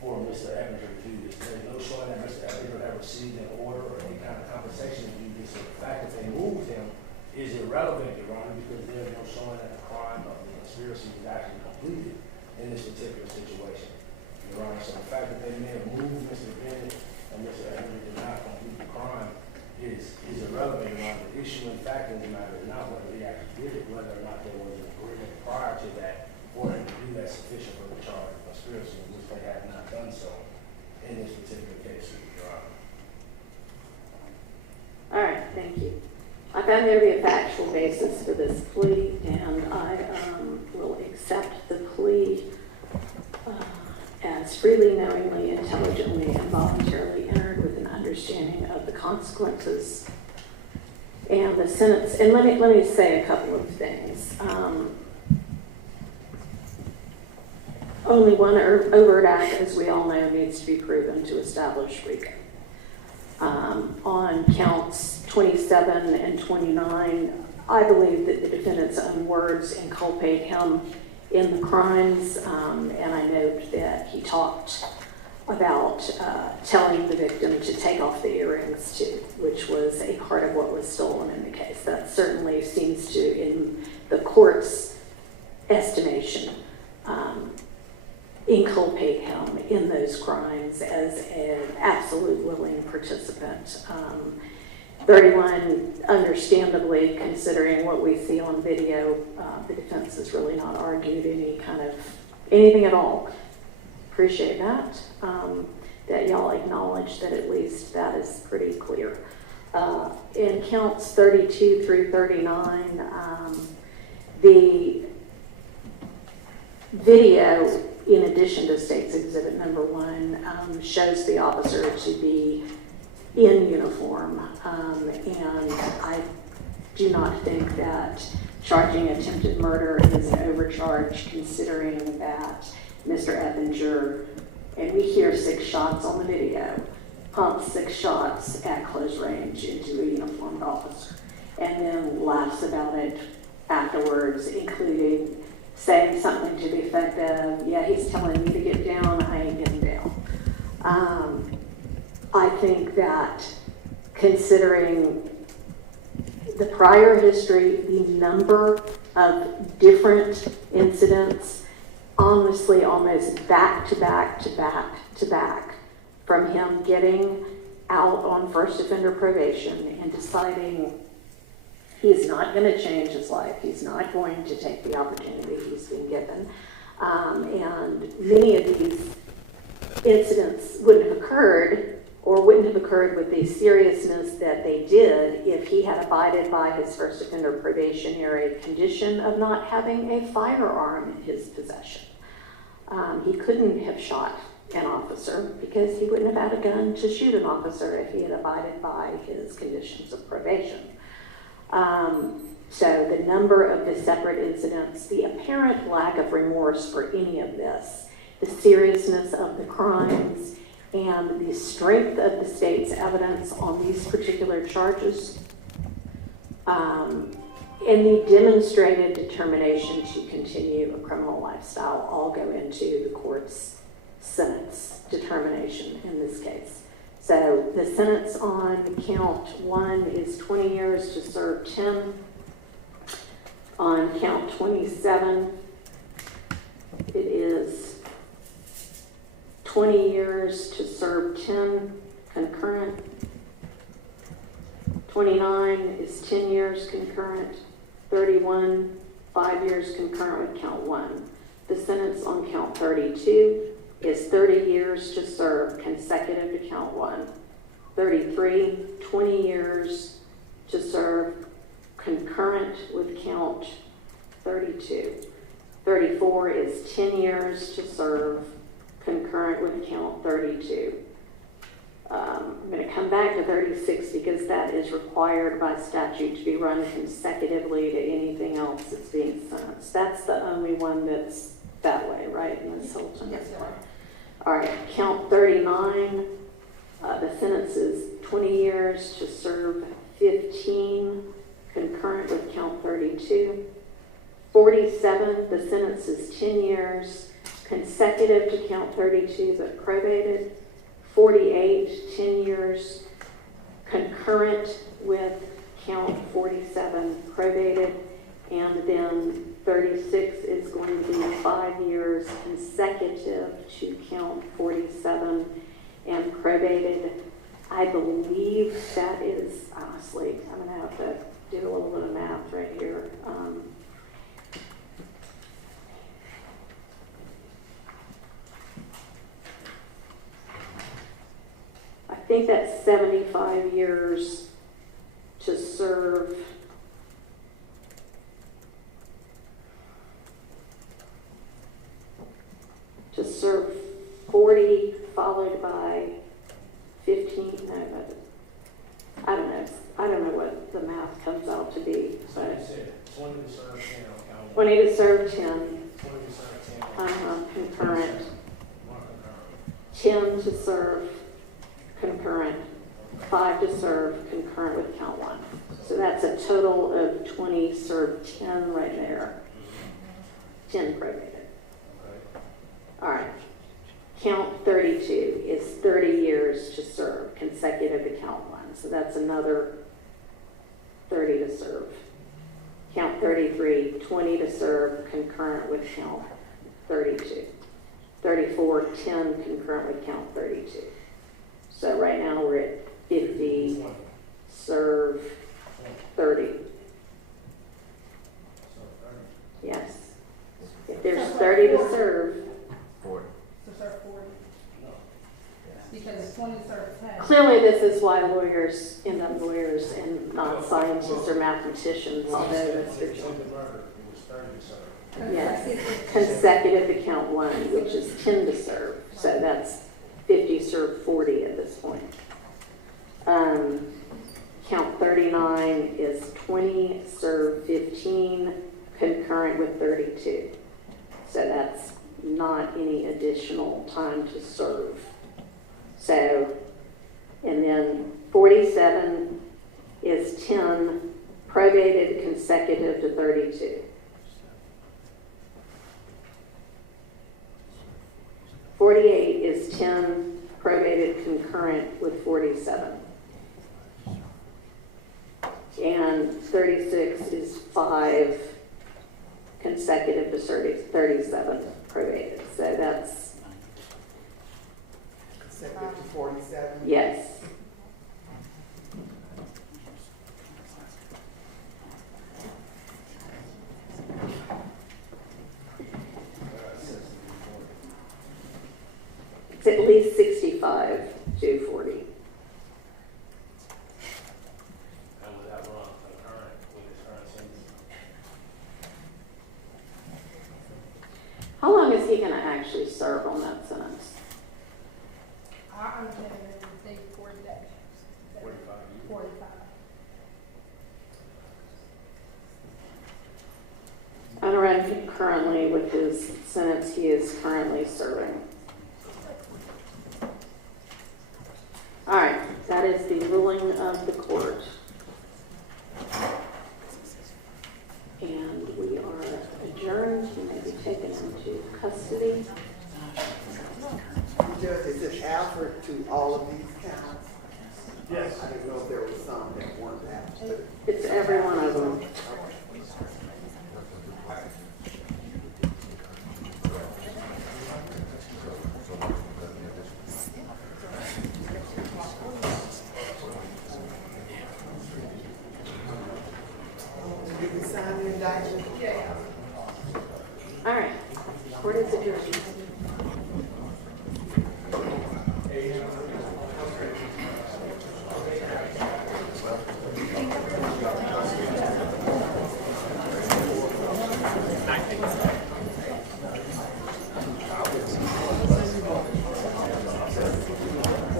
for Mr. Eppinger to do this. There's no showing that Mr. Eppinger had received an order or any kind of compensation to do this. So the fact that they moved him is irrelevant, Your Honor, because there's no showing that the crime of the conspiracy was actually completed in this particular situation, Your Honor. So the fact that they may have moved Mr. Bennett and Mr. Eppinger did not complete the crime is irrelevant, Your Honor. The issue in fact in the matter is not whether he actually did it, whether or not there was an agreement prior to that for him to do that sufficient for the charge of conspiracy, which they have not done so in this particular case, Your Honor. All right, thank you. I found there to be a factual basis for this plea, and I will accept the plea as freely, knowingly, intelligently, and voluntarily entered with an understanding of the consequences and the sentence. And let me say a couple of things. Only one overt act, as we all know, needs to be proven to establish RICO. On counts 27 and 29, I believe that the defendant's own words inculpate him in the crimes, and I note that he talked about telling the victim to take off the earrings too, which was a part of what was stolen in the case. That certainly seems to, in the court's estimation, inculpate him in those crimes as an absolute willing participant. 31, understandably, considering what we see on video, the defense has really not argued anything at all. Appreciate that, that y'all acknowledge that at least that is pretty clear. In counts 32 through 39, the video, in addition to State's Exhibit Number 1, shows the officer to be in uniform, and I do not think that charging attempted murder is an overcharge, considering that Mr. Eppinger, and we hear 6 shots on the video, pumps 6 shots at close range into a uniformed officer, and then laughs about it afterwards, including saying something to the effect of, yeah, he's telling me to get down, I ain't getting down. I think that considering the prior history, the number of different incidents, honestly, almost back to back to back to back, from him getting out on first offender probation and deciding He's not going to change his life. He's not going to take the opportunity he's been given. And many of these incidents wouldn't have occurred, or wouldn't have occurred with the seriousness that they did, if he had abided by his first offender probationary condition of not having a firearm in his possession. He couldn't have shot an officer because he wouldn't have had a gun to shoot an officer if he had abided by his conditions of probation. So the number of the separate incidents, the apparent lack of remorse for any of this, the seriousness of the crimes, and the strength of the state's evidence on these particular charges, and the demonstrated determination to continue a criminal lifestyle all go into the court's sentence determination in this case. So the sentence on count 1 is 20 years to serve 10. On count 27, it is 20 years to serve 10 concurrent. 29 is 10 years concurrent. 31, 5 years concurrent with count 1. The sentence on count 32 is 30 years to serve consecutive to count 1. 33, 20 years to serve concurrent with count 32. 34 is 10 years to serve concurrent with count 32. I'm going to come back to 36 because that is required by statute to be run consecutively to anything else that's being sentenced. That's the only one that's that way, right, Ms. Hilton? Yes, ma'am. All right, count 39, the sentence is 20 years to serve 15, concurrent with count 32. 47, the sentence is 10 years, consecutive to count 32, but probated. 48, 10 years, concurrent with count 47, probated. And then 36 is going to be 5 years consecutive to count 47 and probated. I believe that is, honestly, I'm going to have to do a little bit of math right here. I think that's 75 years to serve. To serve 40, followed by 15. No, I don't know. I don't know what the math comes out to be. So you But said 20 to serve 10 on count 1. 20 to serve 10. 20 to serve 10 on Concurrent. 1 concurrent. 10 to serve concurrent. 5 to serve concurrent with count 1. So that's a total of 20 served 10 right there. 10 probated. All right. Count 32 is 30 years to serve consecutive to count 1. So that's another 30 to serve. Count 33, 20 to serve concurrent with count 32. 34, 10 concurrent with count 32. So right now we're at 50, serve 30. Yes. If there's 30 to serve, 40. To serve 40? Because it's 20 to serve 10. clearly this is why lawyers end up lawyers and not scientists or mathematicians, although that's their job. Murder, it was 30 to serve. Yes, consecutive to count 1, which is 10 to serve. So that's 50 serve 40 at this point. Count 39 is 20 serve 15, concurrent with 32. So that's not any additional time to serve. So, and then 47 is 10 probated consecutive to 32. 48 is 10 probated concurrent with 47. And 36 is 5 consecutive to 37 probated. So that's, Consecutive to 47? yes. actually serve on that sentence? Our understanding is it takes 40 days. 45. Anoran currently, with his sentence, he is currently serving. All right, that is the ruling of the court. And we are adjourned. He may be taken into custody. Judge, is it Alfred to all of these counts? Yes. I didn't know if there was some that weren't Alfred. It's every one of them. Did we sign the indictment? All right, court is adjourned.